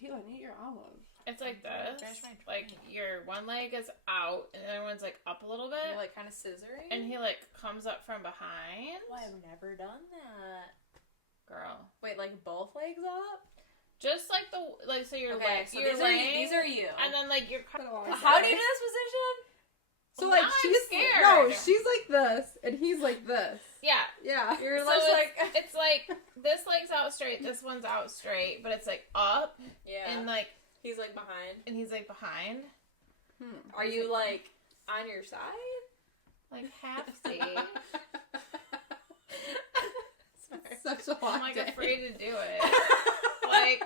Kaitlyn, eat your olive. It's like this. Like, your one leg is out, and the other one's, like, up a little bit. You're, like, kind of scissoring? And he, like, comes up from behind. Oh, I've never done that. Girl. Wait, like, both legs up? Just, like, so your leg... So you're these are you. And then, like, you're... How do you do this position? So, well, like, she's scared. No, she's like this, and he's like this. Yeah. Yeah. You're So it's like, this leg's out straight, this one's out straight, but it's, like, up. Yeah. And, like... He's, like, behind. And he's, like, behind. Are you, like, on your side? Like, half-see. Such a long I'm, like, day. afraid to do it. Like...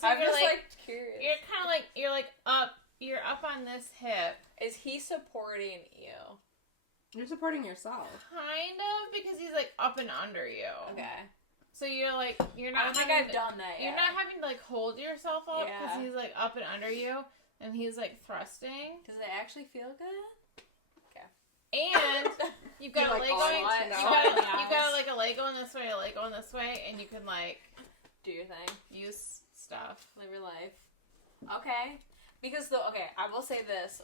So I'm you're, just, like, curious. you're kind of, like, you're up on this hip. Is he supporting you? You're supporting yourself. Kind of, because he's, like, up and under you. Okay. So you're, like, you're not... I don't think I've done that yet. You're not having to, like, hold yourself up, because Yeah. he's, like, up and under you, and he's, like, thrusting. Does it actually feel good? Okay. And you've got a leg going... You've got, like, a leg going this way, a leg going this way, and you can, like... Do your thing. Use stuff. Live your life. Okay. Because, I will say this.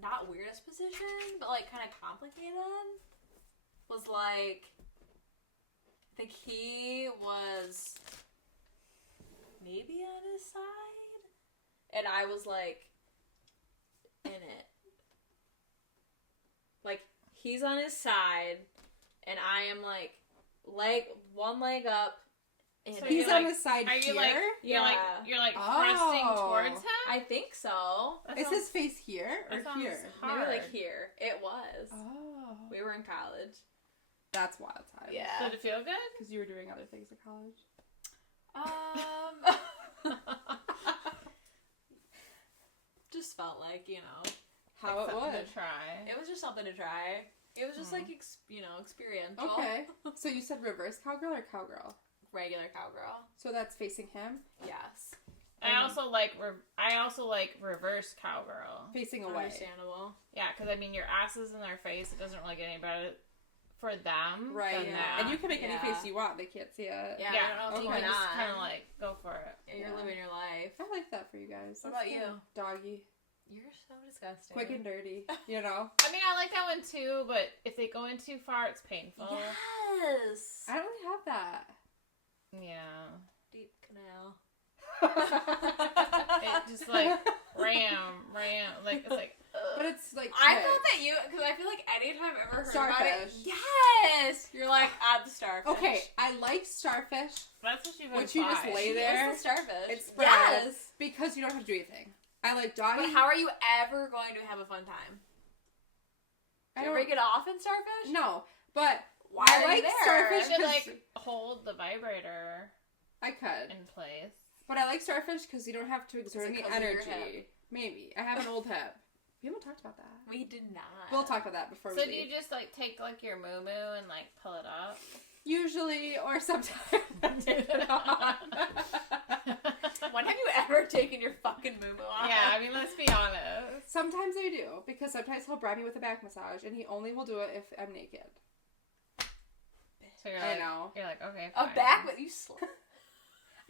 Not weirdest position, but, like, kind of complicated, was, like... I think he was maybe on his side, and I was, like, in it. Like, he's on his side, and I am, like, one leg up. And So he's on his side here? You're like thrusting towards him? I think so. Is his face here or here? Maybe, like, here. It was. Oh. We were in college. That's wild time. Yeah. Did it feel good? Because you were doing other things at college. Just felt like, you know. How it would. To try. It was just something to try. It was just, like, experiential. Okay. So you said reverse cowgirl or cowgirl? Regular cowgirl. So that's facing him? Yes. I also like reverse cowgirl. Facing away. Understandable. Yeah, because, I mean, your ass is in their face. It doesn't really get any better for them. Right. Than that. And you can make any face you want. They can't see it. Yeah, Yeah. I don't know if You you can just not. kind of, like, go for it. You're living your life. I like that for you guys. What about you? Doggy. You're so disgusting. Quick and dirty. You know? I mean, I like that one too, but if they go in too far, it's painful. Yes. I don't really have that. Yeah. Deep canal. It just, like, ram. Like, it's like... But it's like I thought that because I feel like anytime I've ever heard about it, Starfish. yes, you're like, I'm the starfish. Okay, I like starfish. That's what you've Would you just lay there? It's the starfish. It's spread. Yes. Because you don't have to do anything. I like doggy. But how are you ever going to have a fun time? I Do you don't ever get off in starfish? No, but Why I are like you there? starfish. You could, like, hold the vibrator I could. in place. But I like starfish because you don't have to exert Is it any 'cause of your energy. Maybe. I have an old hip. We haven't talked about that. We did not. We'll talk about that before So we do you leave. just, like, take, like, your moo-moo and, like, pull it up? Usually, or sometimes I take it off. When have you ever taken your fucking moo-moo off? Yeah, I mean, let's be honest. Sometimes I do, because sometimes he'll bribe me with a back massage, and he only will do it if I'm naked. So you're I like, know. You're like, okay, A fine. back with you.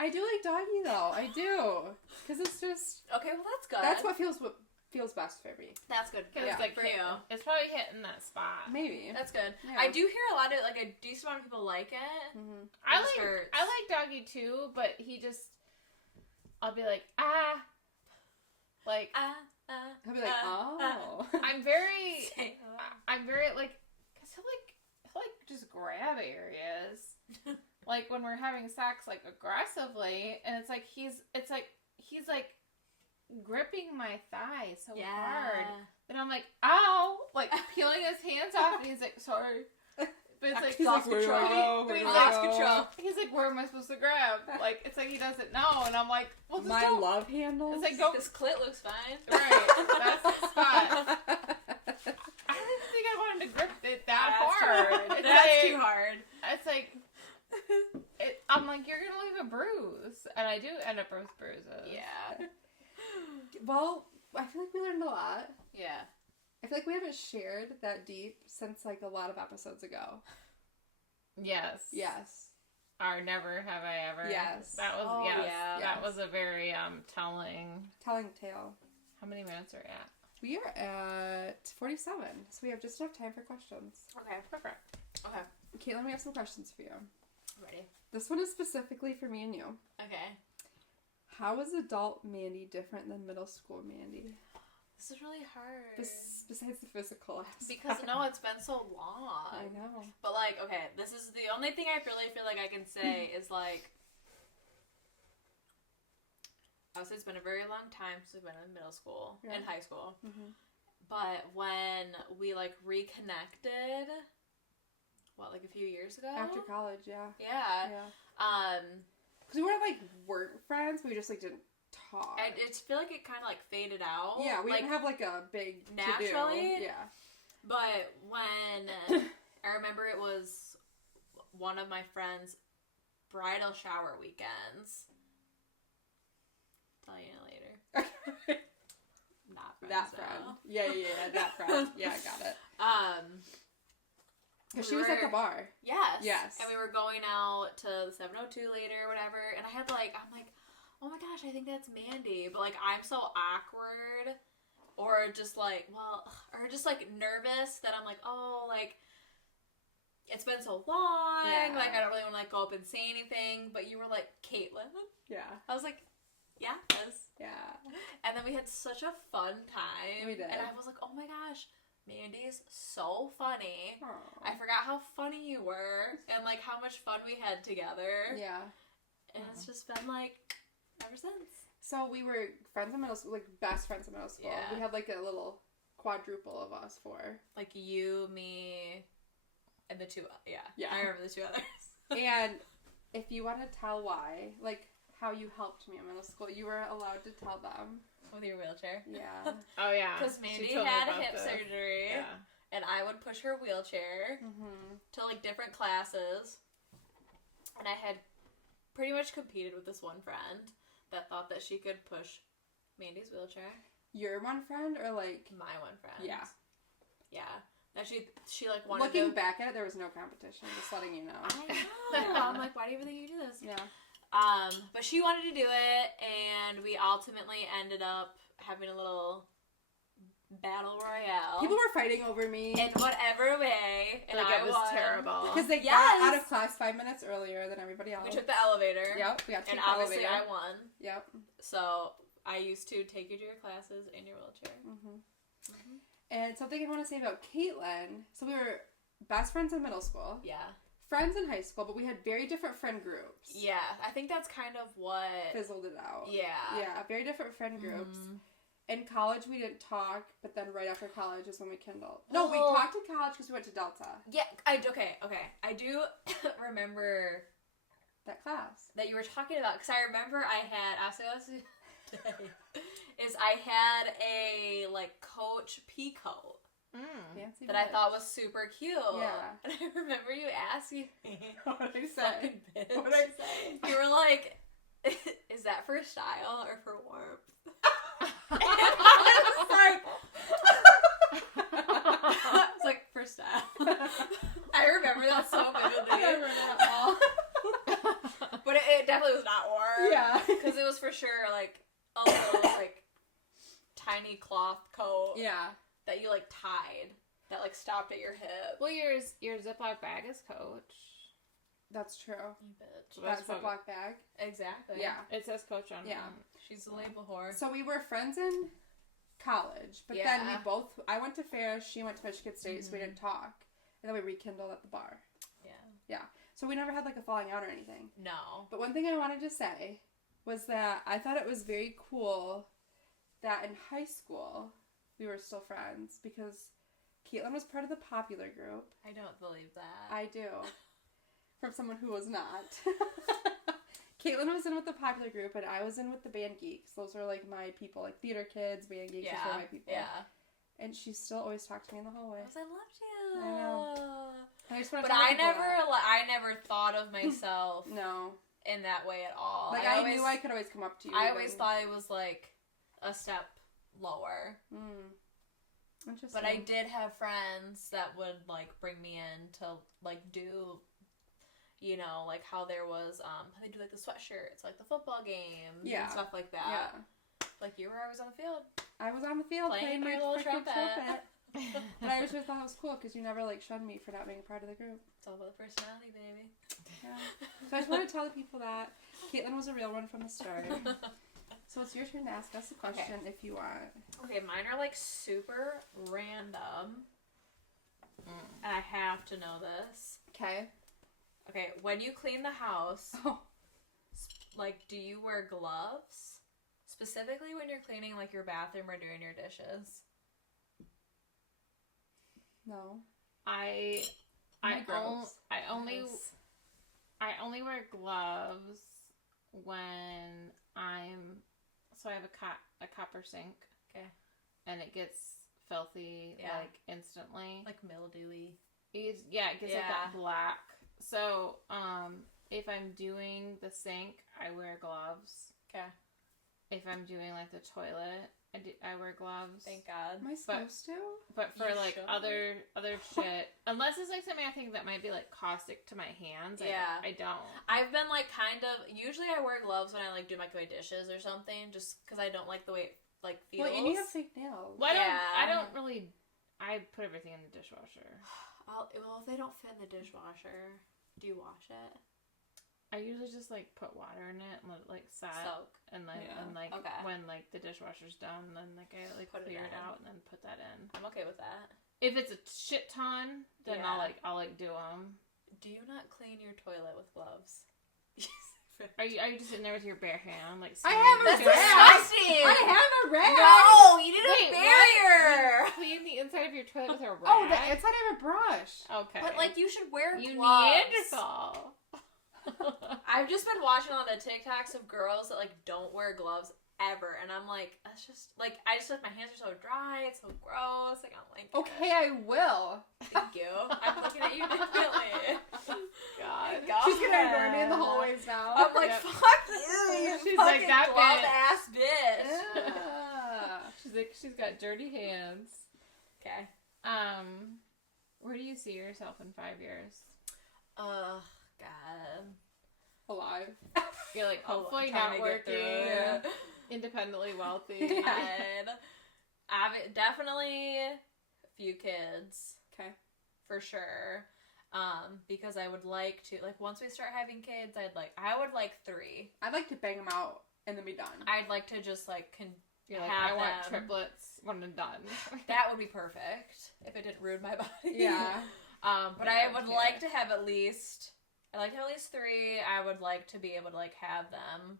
I do like doggy, though. I do. Because it's just... Okay, well that's good. That's what feels best for me. That's good. Because Yeah. it's, like, for you. It's probably hitting that spot. Maybe. That's good. Yeah. I do hear a lot of, like, a decent amount of people like it. Mm-hmm. I It like hurts. doggy too, but he just... I'll be like, like... He'll be like, oh. I'm very... Say I'm very, like... Because he'll just grab areas. Like, when we're having sex, like, aggressively, and it's like he's gripping my thigh so hard. And I'm like, ow! Like, peeling his hands off, and he's like, sorry. But it's like, He's like, where do I go? but Where he's do I like, go? control. he's like, where am I supposed to grab? Like, it's like he doesn't know, and I'm like, well, just My don't. love handles. It's like, go. His clit looks fine. Right, that's the spot. I didn't think I wanted to grip it that hard. It's That's like, too hard. It's like, I'm like, you're gonna leave a bruise, and I do end up with bruises. Yeah. Well, I feel like we learned a lot. Yeah. I feel like we haven't shared that deep since like a lot of episodes ago. Yes. Yes. Our Never Have I Ever. Yes. That was Oh, yes. yeah. That was a very telling. Telling tale. How many minutes are we at? We are at 47, so we have just enough time for questions. Okay. Perfect. Okay. Caitlin, we have some questions for you. Ready. This one is specifically for me and you. Okay. How is adult Mandy different than middle school Mandy? This is really hard. Besides the physical aspect. Because no, it's been so long. I know. But like, okay, this is the only thing I really feel like I can say is like, obviously it's been a very long time since we've been in middle school and high school. Mm-hmm. But when we like reconnected, what, like a few years ago? After college, yeah. Yeah. Because we weren't friends, we just like didn't talk. I just feel like it kind of like faded out. Yeah, we like, didn't have like a big naturally. to-do. Yeah. But when I remember it was one of my friends' bridal shower weekends. Tell you later. Not friends. That though. friend. Yeah, that friend. Yeah, I got it. Because she was at the bar. Yes. Yes. And we were going out to the 702 later or whatever, and I'm like, oh my gosh, I think that's Mandy. But like, I'm so awkward. Or just like, nervous that I'm like, oh, like, it's been so long. Yeah. Like, I don't really want to like go up and say anything. But you were like, Kaitlyn? Yeah. I was like, yeah, yes. Yeah. And then we had such a fun time. We did. And I was like, oh my gosh, Mandy's so funny. Aww. I forgot how funny you were and like how much fun we had together. Yeah. And it's just been like ever since. So we were friends in middle school, like best friends in middle school. Yeah. We had like a little quadruple of us four. Like you, me, and the two. Yeah. I remember the two others. And if you want to tell why, like how you helped me in middle school, you were allowed to tell them. With your wheelchair. Yeah. Oh yeah. Because Mandy She told me had about hip this. surgery. Yeah. And I would push her wheelchair to like different classes. And I had pretty much competed with this one friend that thought that she could push Mandy's wheelchair. Your one friend or like My one friend. Yeah. Yeah. That she like wanted looking to... back at it, there was no competition, just letting you know. I know. I'm like, why do you think you do this? Yeah. But she wanted to do it, and we ultimately ended up having a little battle royale. People were fighting over me. In whatever way, and Like I it was won. terrible. Because they got out of class 5 minutes earlier than everybody else. We took the elevator. Yep, we got to And take the obviously elevator. I won. Yep. So I used to take you to your classes in your wheelchair. And something I want to say about Kaitlyn, so we were best friends in middle school, Yeah. friends in high school, but we had very different friend groups. Yeah. I think that's kind of what... Fizzled it out. Yeah. Yeah, very different friend groups. In college, we didn't talk, but then right after college is when we kindled. No, we Well- talked in college because we went to Delta. Yeah. Okay. I do remember That class. that you were talking about, because I remember I had... is I had a, like, Coach pea coat. Fancy That I bitch. thought was super cute. Yeah. And I remember you asking me, What did I say? fucking bitch. What did I say? You were like, is that for style or for warmth? And I was like, for style. I remember that so vividly. I don't remember that at all. But it definitely was not warm. Yeah. Because it was for sure, like, a little, like, tiny cloth coat. Yeah. That you, like, tied. That, like, stopped at your hip. Well, your Ziploc bag is Coach. That's true. You bitch. So That's a what- black bag. Exactly. Yeah. It says Coach on Yeah. it. She's a label whore. So we were friends in college, but then we both, I went to Ferris, she went to Michigan State, so we didn't talk. And then we rekindled at the bar. Yeah. Yeah. So we never had like a falling out or anything. No. But one thing I wanted to say was that I thought it was very cool that in high school we were still friends because Kaitlyn was part of the popular group. I don't believe that. I do. From someone who was not. Kaitlyn was in with the popular group, and I was in with the band geeks. Those were, like, my people. Like, theater kids, band geeks, those were my people. Yeah. And she still always talked to me in the hallway. I loved you. I know. I just want to but I never thought of myself no. in that way at all. Like, I knew I could always come up to you. I always thought it was, like, a step lower. Interesting. But I did have friends that would, like, bring me in to, like, do, you know, like, how there was, how they do, like, the sweatshirts, like, the football games, and stuff like that. Yeah. Like, you were always on the field. I was on the field playing my little trumpet. But I always thought that was cool, because you never, like, shunned me for not being a part of the group. It's all about the personality, baby. Yeah. So I just want to tell the people that Kaitlyn was a real one from the start. So it's your turn to ask us a question if you want. Okay, mine are, like, super random. And I have to know this. Okay. Okay, when you clean the house, like, do you wear gloves? Specifically when you're cleaning, like, your bathroom or doing your dishes? No. I only wear gloves when so I have a copper sink. Okay. And it gets filthy like instantly. Like mildewy. It gets like that black. So, if I'm doing the sink, I wear gloves. Okay. If I'm doing like the toilet, I wear gloves. Thank God. Am I supposed to? But for like other shit, unless it's like something I think that might be like caustic to my hands, I don't. I've been like usually I wear gloves when I like do my dishes or something, just because I don't like the way it like feels. Well, and you have fake nails. Well, I don't really. I put everything in the dishwasher. Well, if they don't fit in the dishwasher, do you wash it? I usually just like put water in it and let it like soak, and then when like the dishwasher's done, then like I like clear it out and then put that in. I'm okay with that. If it's a shit ton, then I'll do them. Do you not clean your toilet with gloves? Are you just sitting there with your bare hand like? I have a rag. Disgusting. I have a rag. No, you need a barrier. You clean the inside of your toilet with a rag. Oh, the inside I have a brush. Okay, but like you should wear gloves. Neanderthal. I've just been watching all the TikToks of girls that like don't wear gloves ever, and I'm like, that's just like my hands are so dry, it's so gross. Like I'm like, okay, I will. Thank you. I'm looking at you differently. God. She's gonna ignore me in the hallways now. I'm like, fuck you. She's like that glove ass bitch. She's like, she's got dirty hands. Okay. Where do you see yourself in 5 years? God. Alive. You're like, hopefully not working, independently wealthy. I've definitely a few kids. Okay. For sure. Because I would like to, like, once we start having kids, I would like 3. I'd like to bang them out and then be done. I'd like to just, like, You're like, have I want triplets when I'm done. That would be perfect if it didn't ruin my body. Yeah. But I would like to have at least 3. I would like to be able to like have them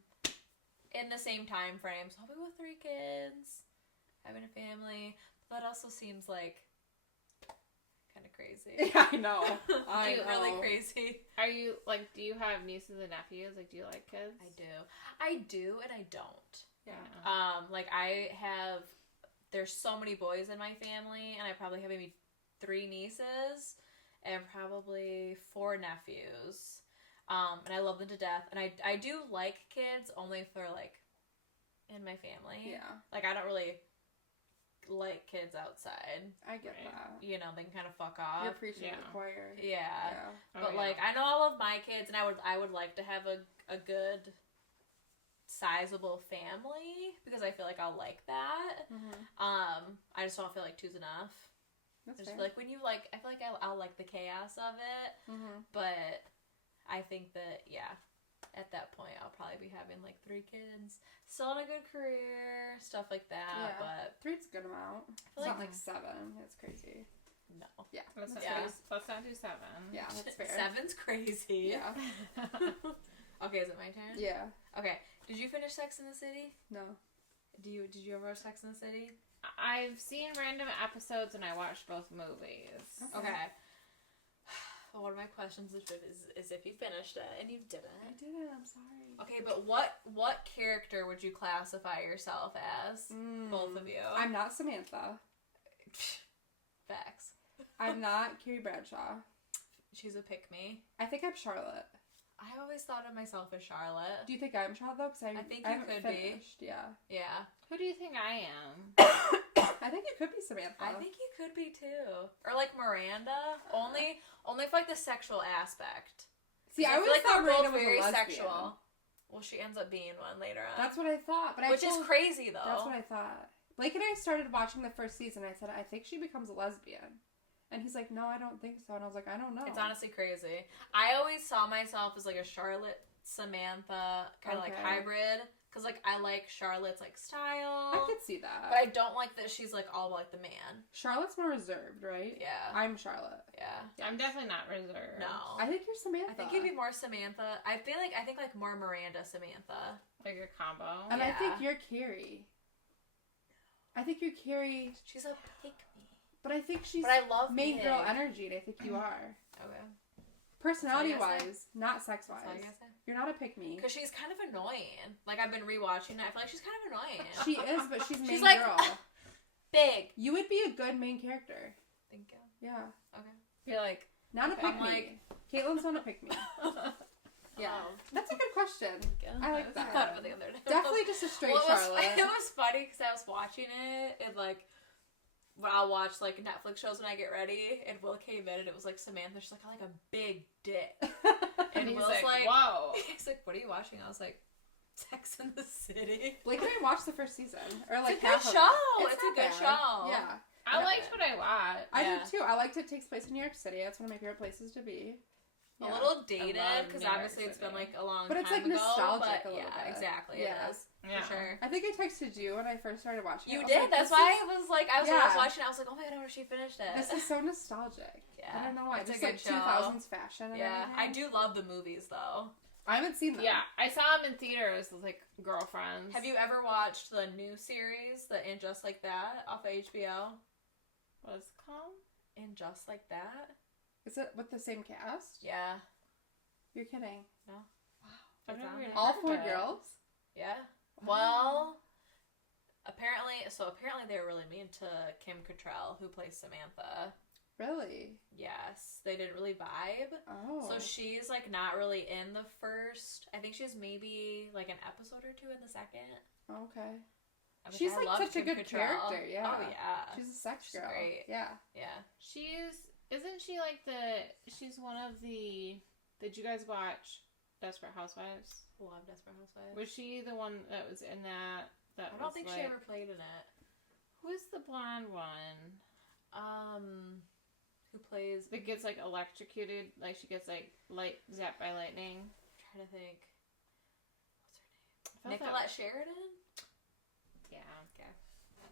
in the same time frame. So I'll be with 3 kids, having a family. But that also seems like kind of crazy. Yeah, I know. I know. Really crazy. Are you like? Do you have nieces and nephews? Like, do you like kids? I do, and I don't. Yeah. Like there's so many boys in my family, and I probably have maybe 3 nieces. And probably 4 nephews. And I love them to death. And I do like kids only if they're, like, in my family. Yeah. Like, I don't really like kids outside. I get that. You know, they can kind of fuck off. You're preaching to the choir. Yeah. But, like, I know I love my kids, and I would like to have a good, sizable family, because I feel like I'll like that. Mm-hmm. I just don't feel like 2's enough. That's just fair. like when you like, I feel like I'll like the chaos of it, but I think that at that point I'll probably be having like 3 kids, still in a good career, stuff like that. Yeah. But 3's a good amount. It's not like 7. That's crazy. No. Yeah. Let's not do 7. Yeah, that's fair. 7's crazy. Yeah. Okay, is it my turn? Yeah. Okay. Did you finish Sex in the City? No. Did you ever watch Sex in the City? I've seen random episodes and I watched both movies. Okay. Well, one of my questions is if you finished it, and you didn't. I didn't. I'm sorry. Okay, but what character would you classify yourself as? Both of you. I'm not Samantha. Facts. I'm not Carrie Bradshaw. She's a pick-me. I think I'm Charlotte. I always thought of myself as Charlotte. Do you think I'm Charlotte, though? Because I think you could finished. Be. Yeah. Yeah. Who do you think I am? I think you could be Samantha. I think you could be too. Or like Miranda. Only for like the sexual aspect. See, I feel always like thought they're Miranda both was very a lesbian. sexual. Well, she ends up being one later on. That's what I thought. But Which is crazy, though. That's what I thought. Blake and I started watching the first season. I said, I think she becomes a lesbian. And he's like, no, I don't think so. And I was like, I don't know. It's honestly crazy. I always saw myself as like a Charlotte, Samantha kind of like hybrid. Because like I like Charlotte's like style. I could see that. But I don't like that she's like all like the man. Charlotte's more reserved, right? Yeah. I'm Charlotte. Yeah. I'm definitely not reserved. No. I think you're Samantha. I think you'd be more Samantha. I think like more Miranda Samantha. Like a combo. And I think you're Carrie. I think you're Carrie. She's a pick-me. But I think she's I love main big. girl energy, and I think you are. Okay. Personality-wise, not sex-wise. That's all you gotta say? You're not a pick-me. Because she's kind of annoying. Like, I've been rewatching it. I feel like she's kind of annoying. She is, but she's main She's like, girl. Big. You would be a good main character. Thank you. Yeah. Okay. You're like... Not a Okay. pick-me. Caitlin's not a pick-me. Yeah. Oh. That's a good question. I like that. I thought of it the other day. Definitely just a straight Well, Charlotte. it was funny because I was watching it and like when I'll watch like Netflix shows when I get ready and Will came in and it was like Samantha, she's like, I like a big dick. And And he's Will's like, whoa. he's like, what are you watching? I was like, Sex in the City. Blake and I watched the first season. Or like It's a good half of show. it. It's a not good bad. show. Yeah. I liked what I watched. I Yeah. did too. I liked it takes place in New York City. That's one of my favorite places to be. A Yeah. little dated love because New York obviously it's been City. like a long But time it's, like, ago. nostalgic But a little yeah, bit. exactly. Yeah. It is. Yeah. For sure. I think I texted you when I first started watching You it. I was did. like, That's this why is- I was like, when I was Yeah. watching it, I was like, oh my god, I wish she finished it. This is so nostalgic. Yeah. I don't know why. It's a Just like good show. 2000s fashion and Yeah, I everything. do love the movies though. I haven't seen them. Yeah, I saw them in theaters with like girlfriends. Have you ever watched the new series, the In Just Like That, off of HBO? What's it called? In Just Like That? Is it with the same cast? Yeah. You're kidding. No. I've It's never on even there. All heard four of it. girls? Yeah. Well, apparently they were really mean to Kim Cattrall, who plays Samantha. Really? Yes, they didn't really vibe. Oh. So she's like not really in the first. I think she's maybe like an episode or two in the second. Okay. Which She's I like love such a Kim good Cattrall. character, yeah. Oh yeah. She's a sex She's girl. great. Yeah. Yeah. Isn't she like she's one of the, did you guys watch Desperate Housewives? Love Desperate Housewives. Was she the one that was in that I don't think she ever played in it. Who's the blonde one? Who plays? That gets like electrocuted, like she gets like zapped by lightning. I'm trying to think. I What's her name? felt Nicolette Sheridan? Yeah. Okay.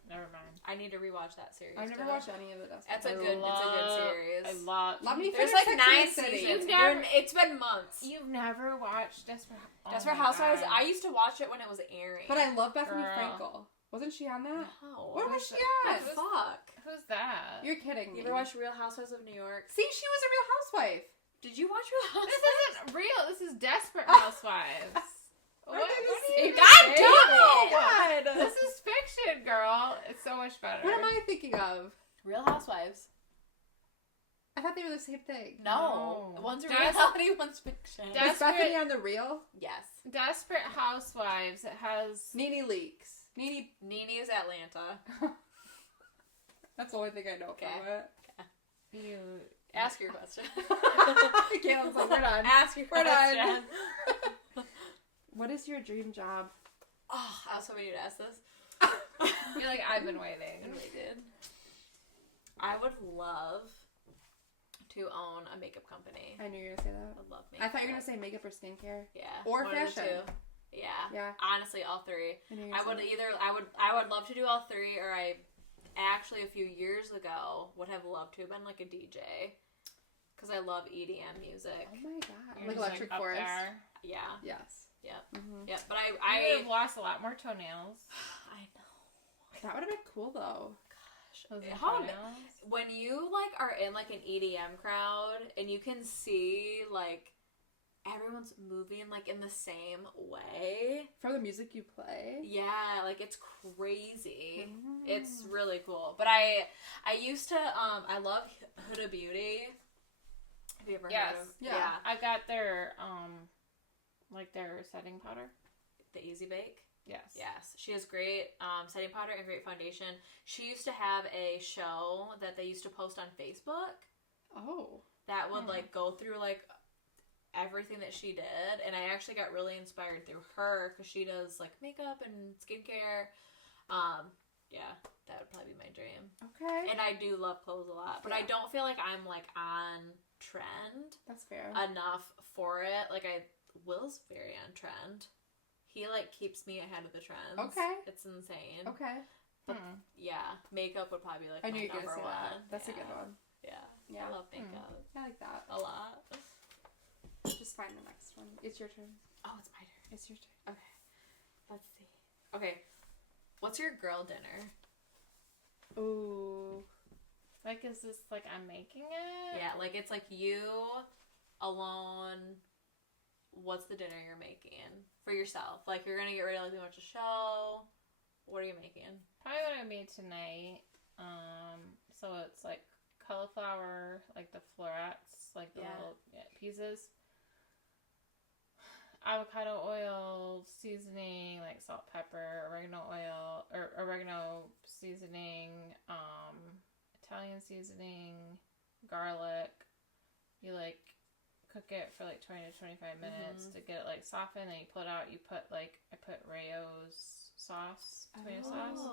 Never mind. I need to rewatch that series. I've never too. watched any of the Desperate. It's a good series. I love. Let me There's finish like Sex and 9 the City. seasons. You've never- It's been months. You've never watched Desperate? Oh Desperate my Housewives. God. I used to watch it when it was airing. But I love Bethany Girl. Frankel. Wasn't she on that? No. Where was she What at? the fuck? Who's that? You're kidding me. You ever watch Real Housewives of New York? See, she was a real housewife. Did you watch Real This Housewives? isn't real. This is Desperate Housewives. Where did what this are you say? God saying? damn it! God. This is fiction, girl. It's so much better. What am I thinking of? Real Housewives. I thought they were the same thing. No. No. One's a Des- reality, one's fiction. Des- Is Bethany on the real? Yes. Desperate Housewives. It has. Nene Leakes. Nene. Nene is Atlanta. That's the only thing I know Okay. from it. You. Ask your question. Caitlin's like, we're done. Ask your We're question. done. What is your dream job? Oh, I was hoping you'd ask this. I feel like I've been waiting. And we did. I would love to own a makeup company. I knew you were going to say I that. would love makeup. I thought you were going to say makeup or skincare. Yeah. Or one of the fashion. two. Yeah. Yeah. Honestly, all three. I knew you were I gonna would say either I would love to do all three, or I actually a few years ago would have loved to have been like a DJ, because I love EDM music. that. Oh my god. You're Like just, Electric up Forest. there. Yeah. Yes. Yep. Mm-hmm. Yep. But I would have lost a lot more toenails. I know. That would have been cool though. When you like are in like an EDM crowd and you can see like everyone's moving like in the same way For the music you play. Yeah, like it's crazy. It's really cool. But I used to I love Huda Beauty. Have you ever heard of? Yeah. I got their like their setting powder. The Easy Bake. Yes. She has great setting powder and great foundation. She used to have a show that they used to post on Facebook. Oh. That would like go through like everything that she did, and I actually got really inspired through her because she does like makeup and skincare. Yeah, that would probably be my dream. Okay. And I do love clothes a lot, but I don't feel like I'm like on trend. That's fair. Enough for it. Like Will's very on trend. He like keeps me ahead of the trends. Okay. It's insane. Okay. But yeah, makeup would probably be like I knew my you were gonna number say one. that. That's a good one. Yeah. I love makeup. I like that. A lot. Just find the next one. It's your turn. Oh, it's my turn. It's your turn. Okay. Let's see. Okay. What's your girl dinner? Ooh. Like, is this like I'm making it? Yeah, like it's like you alone. What's the dinner you're making for yourself? Like you're gonna get ready to like watch a show. What are you making? Probably what I made tonight. So it's like cauliflower, like the florets, like the little pieces. Avocado oil, seasoning, like salt, pepper, oregano oil, or oregano seasoning, Italian seasoning, garlic. You like cook it for like 20 to 25 minutes to get it like softened. Then you pull it out. You put like, I put Rayo's sauce, tomato sauce.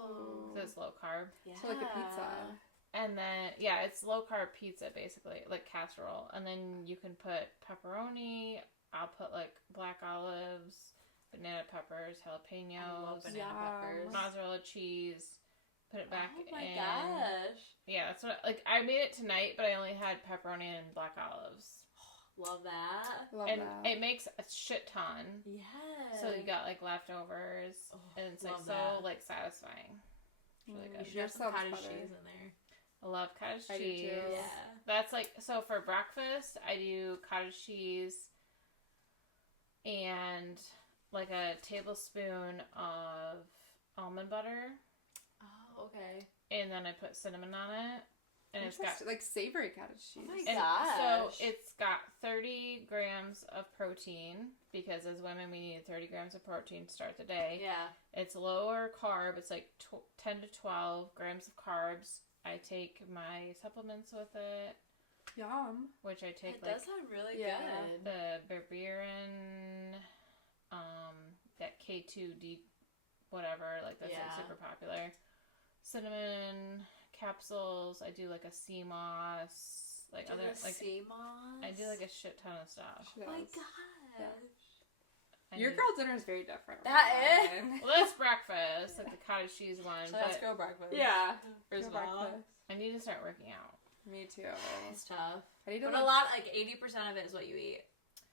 So it's low carb. Yeah. So like a pizza. And then, yeah, it's low carb pizza basically, like casserole. And then you can put pepperoni. I'll put like black olives, banana peppers, jalapenos, I love banana peppers, mozzarella cheese. Put it back in. Oh my gosh. Yeah, that's what, like, I made it tonight, but I only had pepperoni and black olives. Love that. Love and that. it makes a shit ton. Yes. So you got like leftovers, and it's like so like satisfying. It's really good. You should have some cottage cheese in there. I love cottage I cheese. do too. Yeah. That's like, so for breakfast, I do cottage cheese and like a tablespoon of almond butter. Oh, okay. And then I put cinnamon on it. And it's got like savory cottage cheese. Oh my and gosh. so it's got 30 grams of protein, because as women we need 30 grams of protein to start the day. Yeah. It's lower carb. It's like 10 to 12 grams of carbs. I take my supplements with it. Yum. Which I take It like does sound really good. the berberine, that K2D, whatever, like that's like super popular. Cinnamon capsules. I do like a sea moss, like other like sea moss. I do like a shit ton of stuff. Oh my gosh. Yeah. Your girl dinner is very different. That is. Well, that's breakfast, like the cottage cheese one. So let's go breakfast. Yeah. First of all, I need to start working out. Me too. it's tough. I need to But a lot, like 80% of it is what you eat.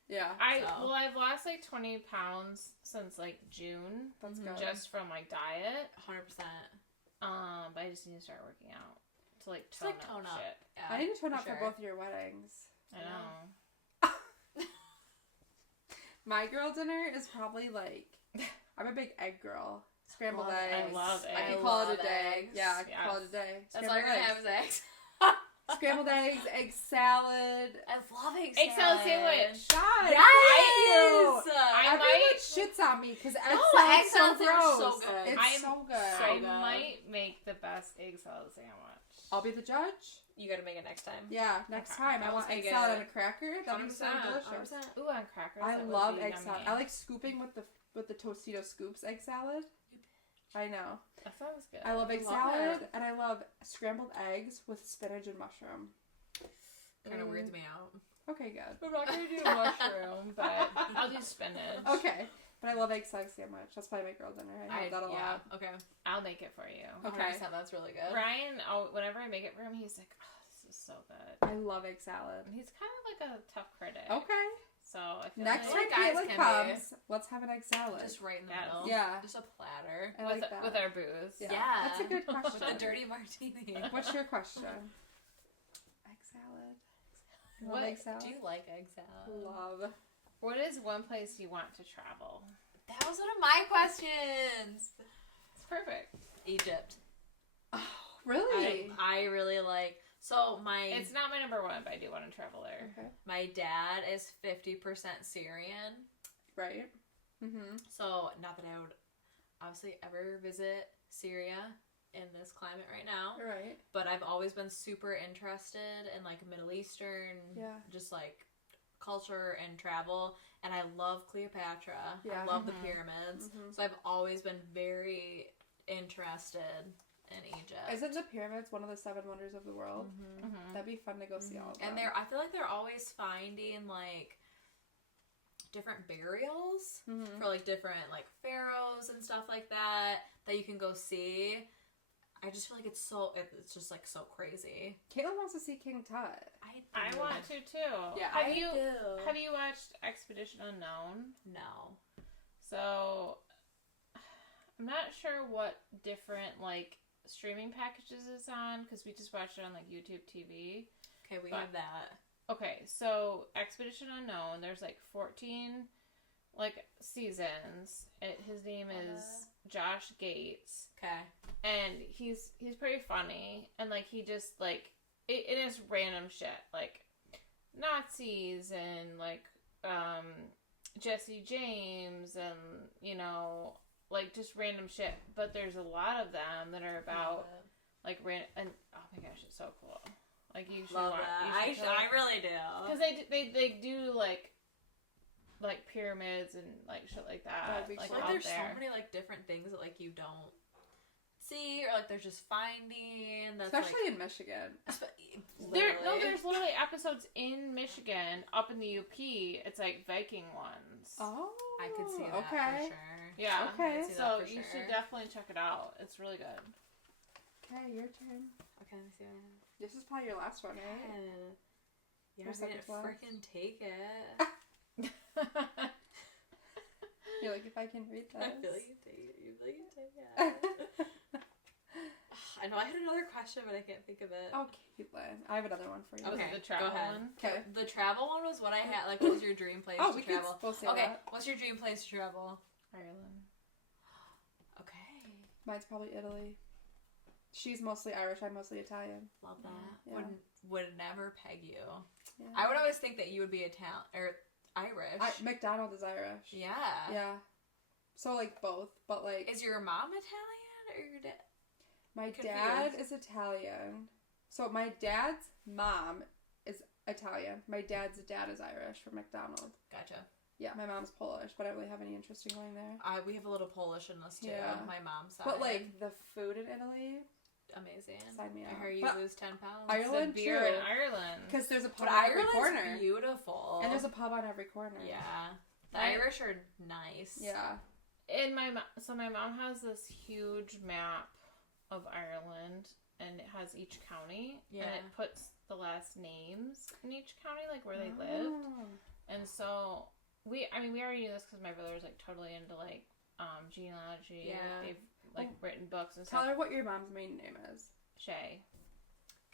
Yeah. I've lost like 20 pounds since like June. That's good. Just from my diet. 100%. But I just need to start working out to like tone up shit. Yeah, I need to tone up for both of your weddings. I know. My girl dinner is probably like, I'm a big egg girl. Scrambled eggs. I love eggs. I can call it a day. Eggs. Yeah, I can call it a day. That's all you're gonna have is eggs. Scrambled eggs, egg salad. I love egg salad sandwich. God, Yes! Everyone shits on me because egg egg salad's so salad sandwich is gross. so good. It's so good. I might make the best egg salad sandwich. I'll be the judge. You gotta make it next time. Yeah, next time. I want egg salad on a cracker. That would be so delicious. 100%. Ooh, on crackers. I that love would be egg yummy. salad. I like scooping with the Tostito Scoops egg salad. I know. That sounds good. I love egg salad, and I love scrambled eggs with spinach and mushroom. Kind of weirds me out. Okay, good. I'm not gonna do mushroom, but I'll do spinach. Okay, but I love egg salad sandwich. That's probably my girl dinner. I have that a lot. Okay. I'll make it for you. Okay. 100%, that's really good. Ryan, whenever I make it for him, he's like, "Oh, this is so good." I love egg salad. And he's kind of like a tough critic. Okay. So I feel Next like time guys Kaitlyn can be. comes, let's have an egg salad. Just right in the Yes. middle. Yeah. Just a platter. I like that. with our booze. Yeah. That's a good question. With a dirty martini. What's your question? Egg salad. You love What egg salad? Do you like egg salad? Love. What is one place you want to travel? That was one of my questions. It's perfect. Egypt. Oh, really? I really like. So It's not my number one, but I do want to travel there. Okay. my dad is 50% Syrian. Right. Mm-hmm. So not that I would obviously ever visit Syria in this climate right now. Right. But I've always been super interested in like Middle Eastern, just like culture and travel. And I love Cleopatra. Yeah. I love the pyramids. Mm-hmm. So I've always been very interested in Egypt. Isn't the pyramids one of the 7 wonders of the world? Mm-hmm. That'd be fun to go see all of them. And I feel like they're always finding like different burials for like different like pharaohs and stuff like that you can go see. I just feel like it's just like so crazy. Kaitlyn wants to see King Tut. I want to too. Yeah, Have you watched Expedition Unknown? No. So I'm not sure what different like streaming packages it's on because we just watched it on like YouTube TV. Okay, we have that. Okay, so Expedition Unknown, there's like 14 like seasons. His name is Josh Gates. Okay. And he's pretty funny, and like he just like it is random shit like Nazis and like Jesse James and you know like just random shit. But there's a lot of them that are about like and oh my gosh, it's so cool. Like you should love watch. that. I really do because they do like pyramids and like shit like that. Like like there's so many like different things that like you don't see or like there's just finding that's especially like, in Michigan. There's literally episodes in Michigan up in the UP. It's like Viking ones. Oh, I could see that okay. for sure. Yeah. Okay. So you should definitely check it out. It's really good. Okay, your turn. Okay, let me see what I have. This is probably your last one, right? Yeah, Your I didn't second to last. freaking take it. You're like, if I can read this. I feel like you take it. You feel like you take it. I know I had another question, but I can't think of it. Oh, Kaitlyn. I have another one for you. Okay, the travel one. Okay. The travel one was what I had. Like, what was your dream place Oh, to we travel? could both say Okay, that. what's your dream place to travel? Ireland. Okay. Mine's probably Italy. She's mostly Irish. I'm mostly Italian. Love that. Yeah. Would never peg you. Yeah. I would always think that you would be Italian or Irish. McDonald is Irish. Yeah. Yeah. So like both, but like Is your mom Italian or your dad? my dad is Italian. So my dad's mom is Italian. My dad's dad is Irish from McDonald. Gotcha. Yeah, my mom's Polish, but I don't really have any interest in going there. We have a little Polish in us too. Yeah. My mom's side. But like the food in Italy, amazing. sign me I up. heard you But lose 10 pounds. Ireland, The beer true. in Ireland. Because there's a pub But on every Ireland's corner. beautiful. And there's a pub on every corner. Yeah. The I- Irish are nice. Yeah. And my mom has this huge map of Ireland, and it has each county, Yeah. and it puts the last names in each county, like where they lived. Oh. And so we already knew this because my brother's like totally into like genealogy. Yeah. They've like written books and Tell stuff. her what your mom's maiden name is. Shay.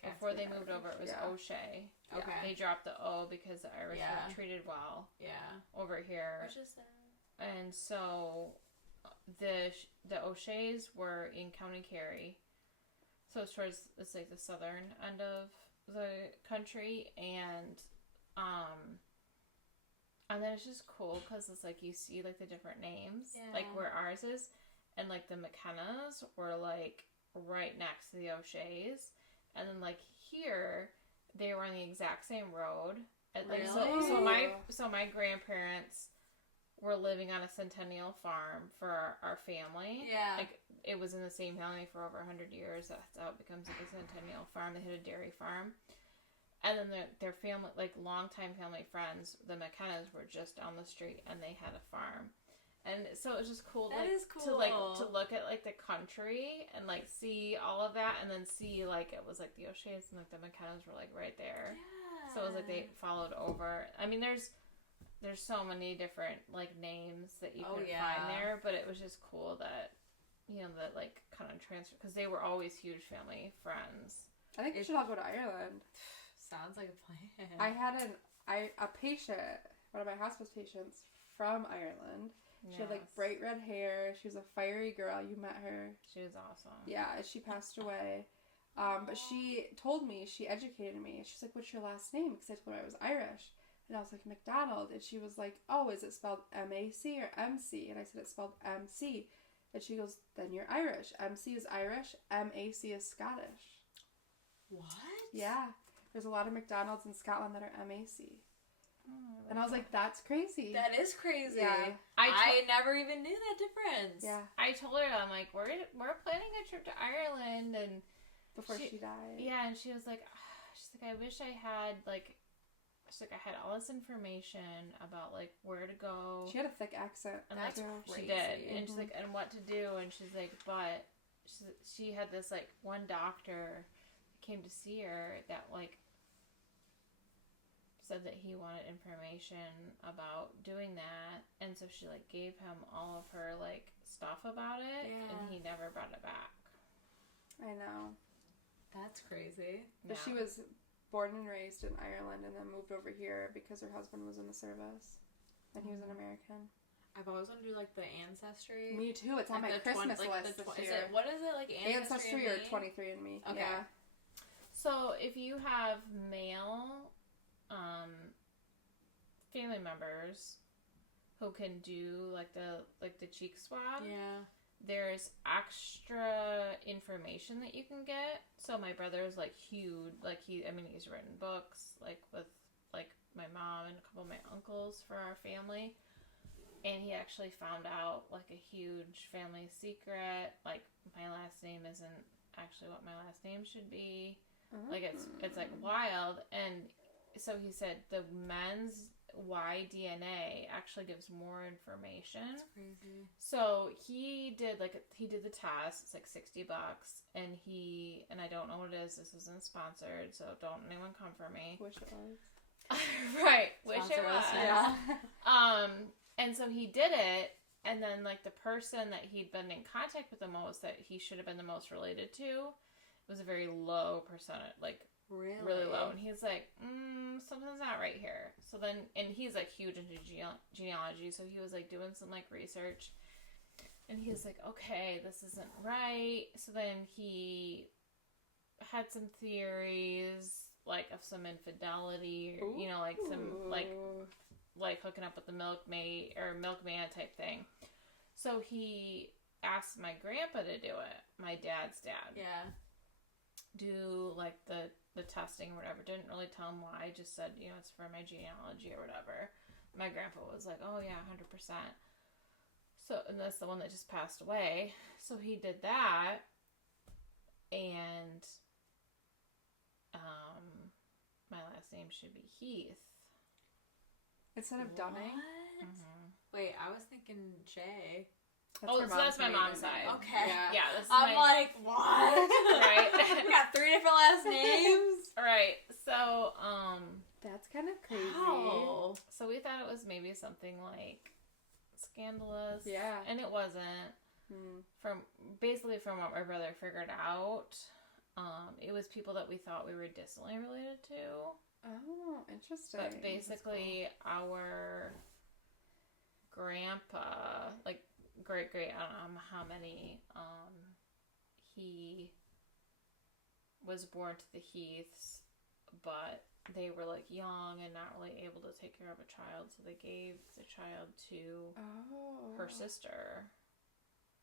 Okay. Before they moved over, it was Yeah. O'Shea. Okay. They dropped the O because the Irish Yeah. weren't treated well Yeah. over here. Which is And so the O'Sheas were in County Kerry, so it's like the southern end of the country, and then it's just cool because it's like you see like the different names, like Yeah. where ours is, and like the McKennas were like right next to the O'Sheas, and then like here they were on the exact same road. And, like, Really? so my grandparents were living on a centennial farm for our family. Yeah. Like, it was in the same family for over 100 years. That's how it becomes like a centennial farm. They had a dairy farm. And then their family, like, longtime family friends, the McKennas, were just down the street, and they had a farm. And so it was just cool, That like, is to look at, like, the country and, like, see all of that, and then see, like, it was, like, the O'Sheas and, like, the McKennas were, like, right there. Yeah. So it was like they followed over. I mean, there's there's so many different, like, names that you can yeah. find there, but it was just cool that, you know, that, like, kind of transfer, because they were always huge family friends. I think we should all go to Ireland. Sounds like a plan. I had a patient, one of my hospice patients from Ireland. She had, like, bright red hair. She was a fiery girl. You met her. She was awesome. Yeah, she passed away. But she told me, she educated me. She's like, what's your last name? Because I told her I was Irish. And I was like, McDonald. And she was like, oh, is it spelled M-A-C or M-C? And I said, it's spelled M-C. And she goes, then you're Irish. M-C is Irish. M-A-C is Scottish. What? Yeah. There's a lot of McDonald's in Scotland that are M-A-C. Oh, And I was like, that's crazy. That is crazy. Yeah. I never even knew that difference. Yeah. I told her, I'm like, we're planning a trip to Ireland, and Before she died. Yeah, and she was like, I wish I had, like, she's like, I had all this information about, like, where to go. She had a thick accent. And That's like, crazy. she did. And she's like, and what to do. And she's like, but she had this, like, one doctor that came to see her that, like, said that he wanted information about doing that. And so she, like, gave him all of her, like, stuff about it. Yeah. And he never brought it back. I know. That's crazy. But she was born and raised in Ireland and then moved over here because her husband was in the service. And he was an American. I've always wanted to do, like, the Ancestry. Me too. It's on my the Christmas list this year. What is it, like, Ancestry or 23andMe. Okay. Yeah. So if you have male family members who can do like the cheek swab, Yeah. there's extra information that you can get. So my brother's like huge, like he's written books like with like my mom and a couple of my uncles for our family. And he actually found out like a huge family secret, like my last name isn't actually what my last name should be. Like it's like wild. And so he said the men's Y DNA actually gives more information. That's crazy. So he did the test. It's like $60, and I don't know what it is. This isn't sponsored, so don't anyone come for me. Wish it was. Right, wish it Sponsor was. us, yeah. And so he did it, and then like the person that he'd been in contact with the most, that he should have been the most related to, was a very low percentage, like really low. And he's like, something's not right here. So then, and he's like huge into genealogy, so he was like doing some like research, and he was like, okay, this isn't right. So then he had some theories like of some infidelity, or, you know, like some like hooking up with the milkman type thing. So he asked my grandpa to do it, my dad's dad. Yeah. Do like the testing or whatever. Didn't really tell him why. Just said, you know, it's for my genealogy or whatever. My grandpa was like, oh yeah, 100%. So, and that's the one that just passed away. So he did that, and my last name should be Heath instead of Dunning. What? Mm-hmm. Wait, I was thinking Jay. That's my mom's side. Okay. Yeah, this is I'm like, what? Right. We got 3 different last names. Right. So, That's kind of crazy. Wow. so we thought it was maybe something like scandalous. Yeah. And it wasn't. From what my brother figured out, it was people that we thought we were distantly related to. Oh, interesting. But basically, our grandpa, like great, I don't know how many, he was born to the Heaths, but they were like young and not really able to take care of a child, so they gave the child to her sister.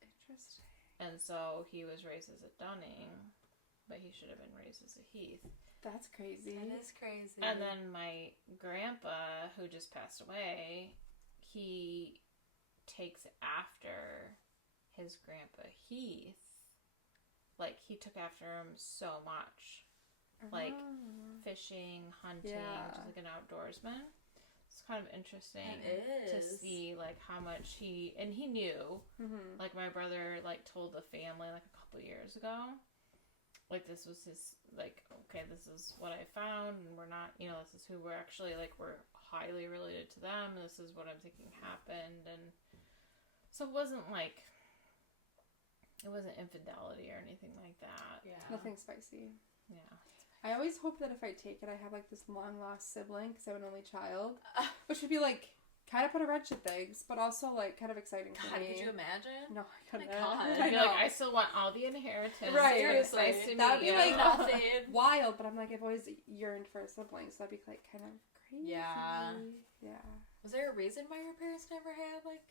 Interesting. And so he was raised as a Dunning, but he should have been raised as a Heath. That's crazy. That is crazy. And then my grandpa, who just passed away, he takes after his grandpa Heath. Like, he took after him so much. Like, fishing, hunting, just like an outdoorsman. It's kind of interesting to see, like, how much he knew. Like, my brother, like, told the family, like, a couple years ago. Like, this was his, like, okay, this is what I found, and we're not, you know, this is who we're actually, like, we're highly related to them. This is what I'm thinking happened. And so it wasn't infidelity or anything like that. Yeah. Nothing spicy. Yeah. I always hope that if I take it, I have like this long lost sibling because I'm an only child, which would be like kind of put a wrench in things, but also like kind of exciting for God, me. could you imagine? No, I couldn't. God. I'd be like, I still want all the inheritance. Right. Seriously. Nice to That'd meet be you. like nothing. wild, but I'm like, I've always yearned for a sibling, so that'd be like kind of crazy. Yeah. Yeah. Was there a reason why your parents never had, like...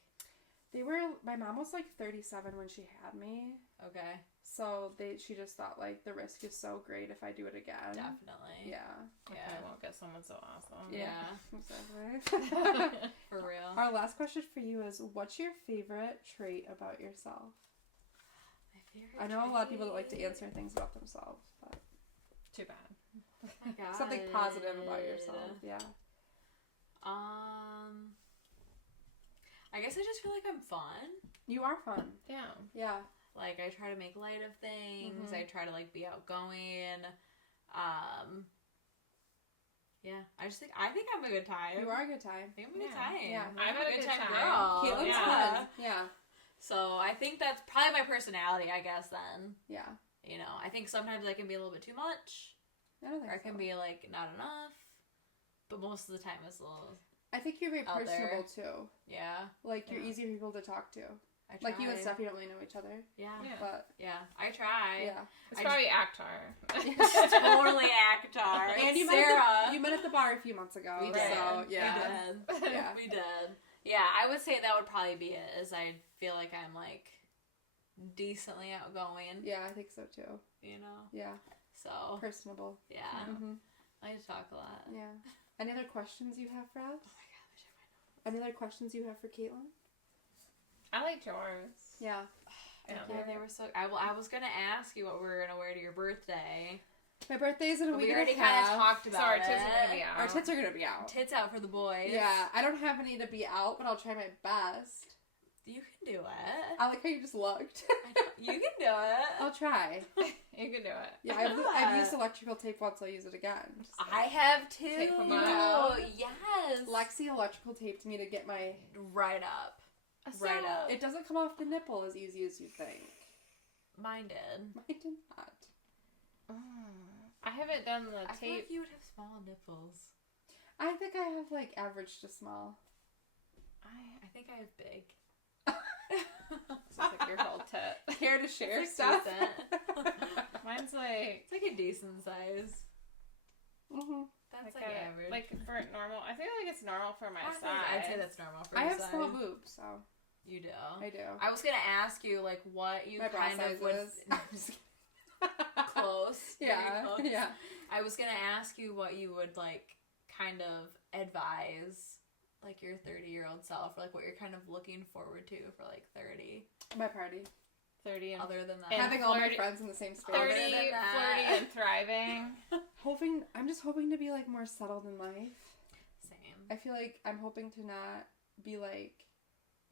My mom was like 37 when she had me. Okay. So she just thought like the risk is so great if I do it again. Definitely. Yeah. I won't get someone so awesome. Yeah. Exactly. For real. Our last question for you is, what's your favorite trait about yourself? My favorite I know a lot of people that like to trait. answer things about themselves, but Too bad. Oh my God. something positive about yourself. Yeah. I guess I just feel like I'm fun. You are fun. Yeah. Yeah. Like, I try to make light of things. Mhm. I try to, like, be outgoing. Yeah. I think I'm a good time. You are a good time. I think I'm a good Yeah. time. Yeah. I'm I'm a a good good time time. girl. Caitlin's Yeah. fun. Yeah. So I think that's probably my personality, I guess, then. Yeah. You know, I think sometimes I can be a little bit too much. I don't think Or I so. can be, like, not enough. But most of the time it's a little... I think you're very out personable there. too. Yeah. Like you're Yeah. easy for people to talk to. I try. Like you and Steph, you don't really know each other, Yeah. Yeah. but I try. yeah. It's I probably ACOTAR. Totally ACOTAR. And you Sarah. met at the bar a few months ago. We did. So yeah. We did. Yeah. We did. Yeah, I would say that would probably be it, is I feel like I'm, like, decently outgoing, Yeah, I think so too. you know? Yeah. So, Personable. yeah. Mm-hmm. I like to talk a lot. Yeah. Any other questions you have for us? Oh my god, I should find Any other questions you have for Kaitlyn? I liked yours. Yeah. Yeah. Yeah, they were so... I was going to ask you what we were going to wear to your birthday. My birthday's in a But week we and already a kind of half. talked So about our it. tits are going to be out. Our tits are gonna be out. Tits out for the boys. Yeah, I don't have any to be out, but I'll try my best. You can do it. I like how you just looked. You can do it. I'll try. You can do it. Yeah, I've used electrical tape once. I'll use it again. Just I have too. Take them out. Yes. Lexi electrical taped me to get my. Right up. So, Right up. It doesn't come off the nipple as easy as you think. Mine did. Mine did not. I haven't done the I feel like tape. you would have small nipples. I think I have like average to small. I think I have big. It's like your whole tit. Care to share It's stuff? Mine's like It's like a decent size. Mm-hmm. That's like like a, average. like for normal. I feel like it's normal for my size. I'd say that's normal for I your have size. small boobs, so You do. I do. I was gonna ask you like what you My bra kind of would sizes. I'm just kidding. close. Very Yeah, close. yeah. I was gonna ask you what you would like kind of advise like your 30-year-old self, or like what you're kind of looking forward to for like 30. My party. 30 and Other than that, And Having all my flirty- friends in the same space. 30, Other than that. flirty and thriving. I'm just hoping to be like more settled in life. same. I feel like I'm hoping to not be like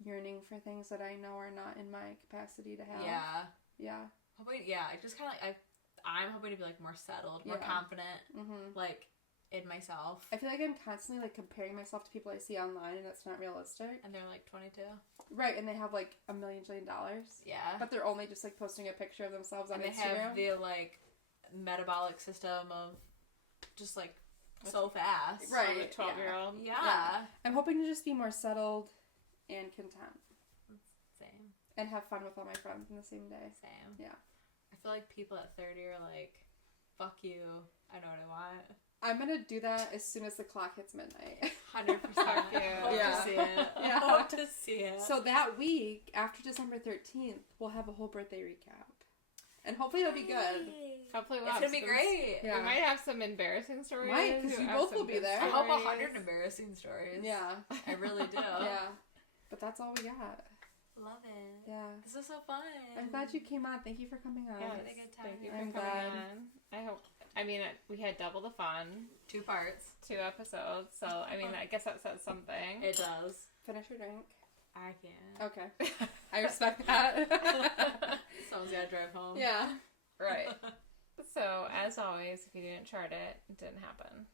yearning for things that I know are not in my capacity to have. Yeah. Yeah. Hoping, yeah, I just kind of like I'm hoping to be like more settled, more Yeah. confident, Mm-hmm. like in myself. I feel like I'm constantly like comparing myself to people I see online, and that's not realistic. And they're like 22. Right, and they have like $1 million, Yeah. but they're only just like posting a picture of themselves on And they Instagram. have the like metabolic system of just like so fast. Right. The 12-year-old. Yeah. I'm hoping to just be more settled and content, Same. and have fun with all my friends in the same day. Same. Yeah. I feel like people at 30 are like, fuck you. I know what I want. I'm gonna do that as soon as the clock hits midnight. 100%. Fuck you. Hope Yeah. to see it. Yeah. Hope to see it. So that week, after December 13th, we'll have a whole birthday recap. And hopefully it'll be good. Hopefully we'll It's have gonna be some- great. Yeah. We might have some embarrassing stories. Might, 'cause We you have both some will be good there. I hope stories. 100 embarrassing stories. Yeah. I really do. Yeah. But that's all we got. Love it. Yeah. This is so fun. I'm glad you came on. Thank you for coming on. Yes, had a good time. Thank you for I'm coming glad. on. I hope. I mean, we had double the fun. 2 parts. 2 episodes. So I mean, I guess that says something. It does. Finish your drink. I can. Okay. I respect that. Someone's gotta drive home. Yeah. Right. So as always, if you didn't chart it, it didn't happen.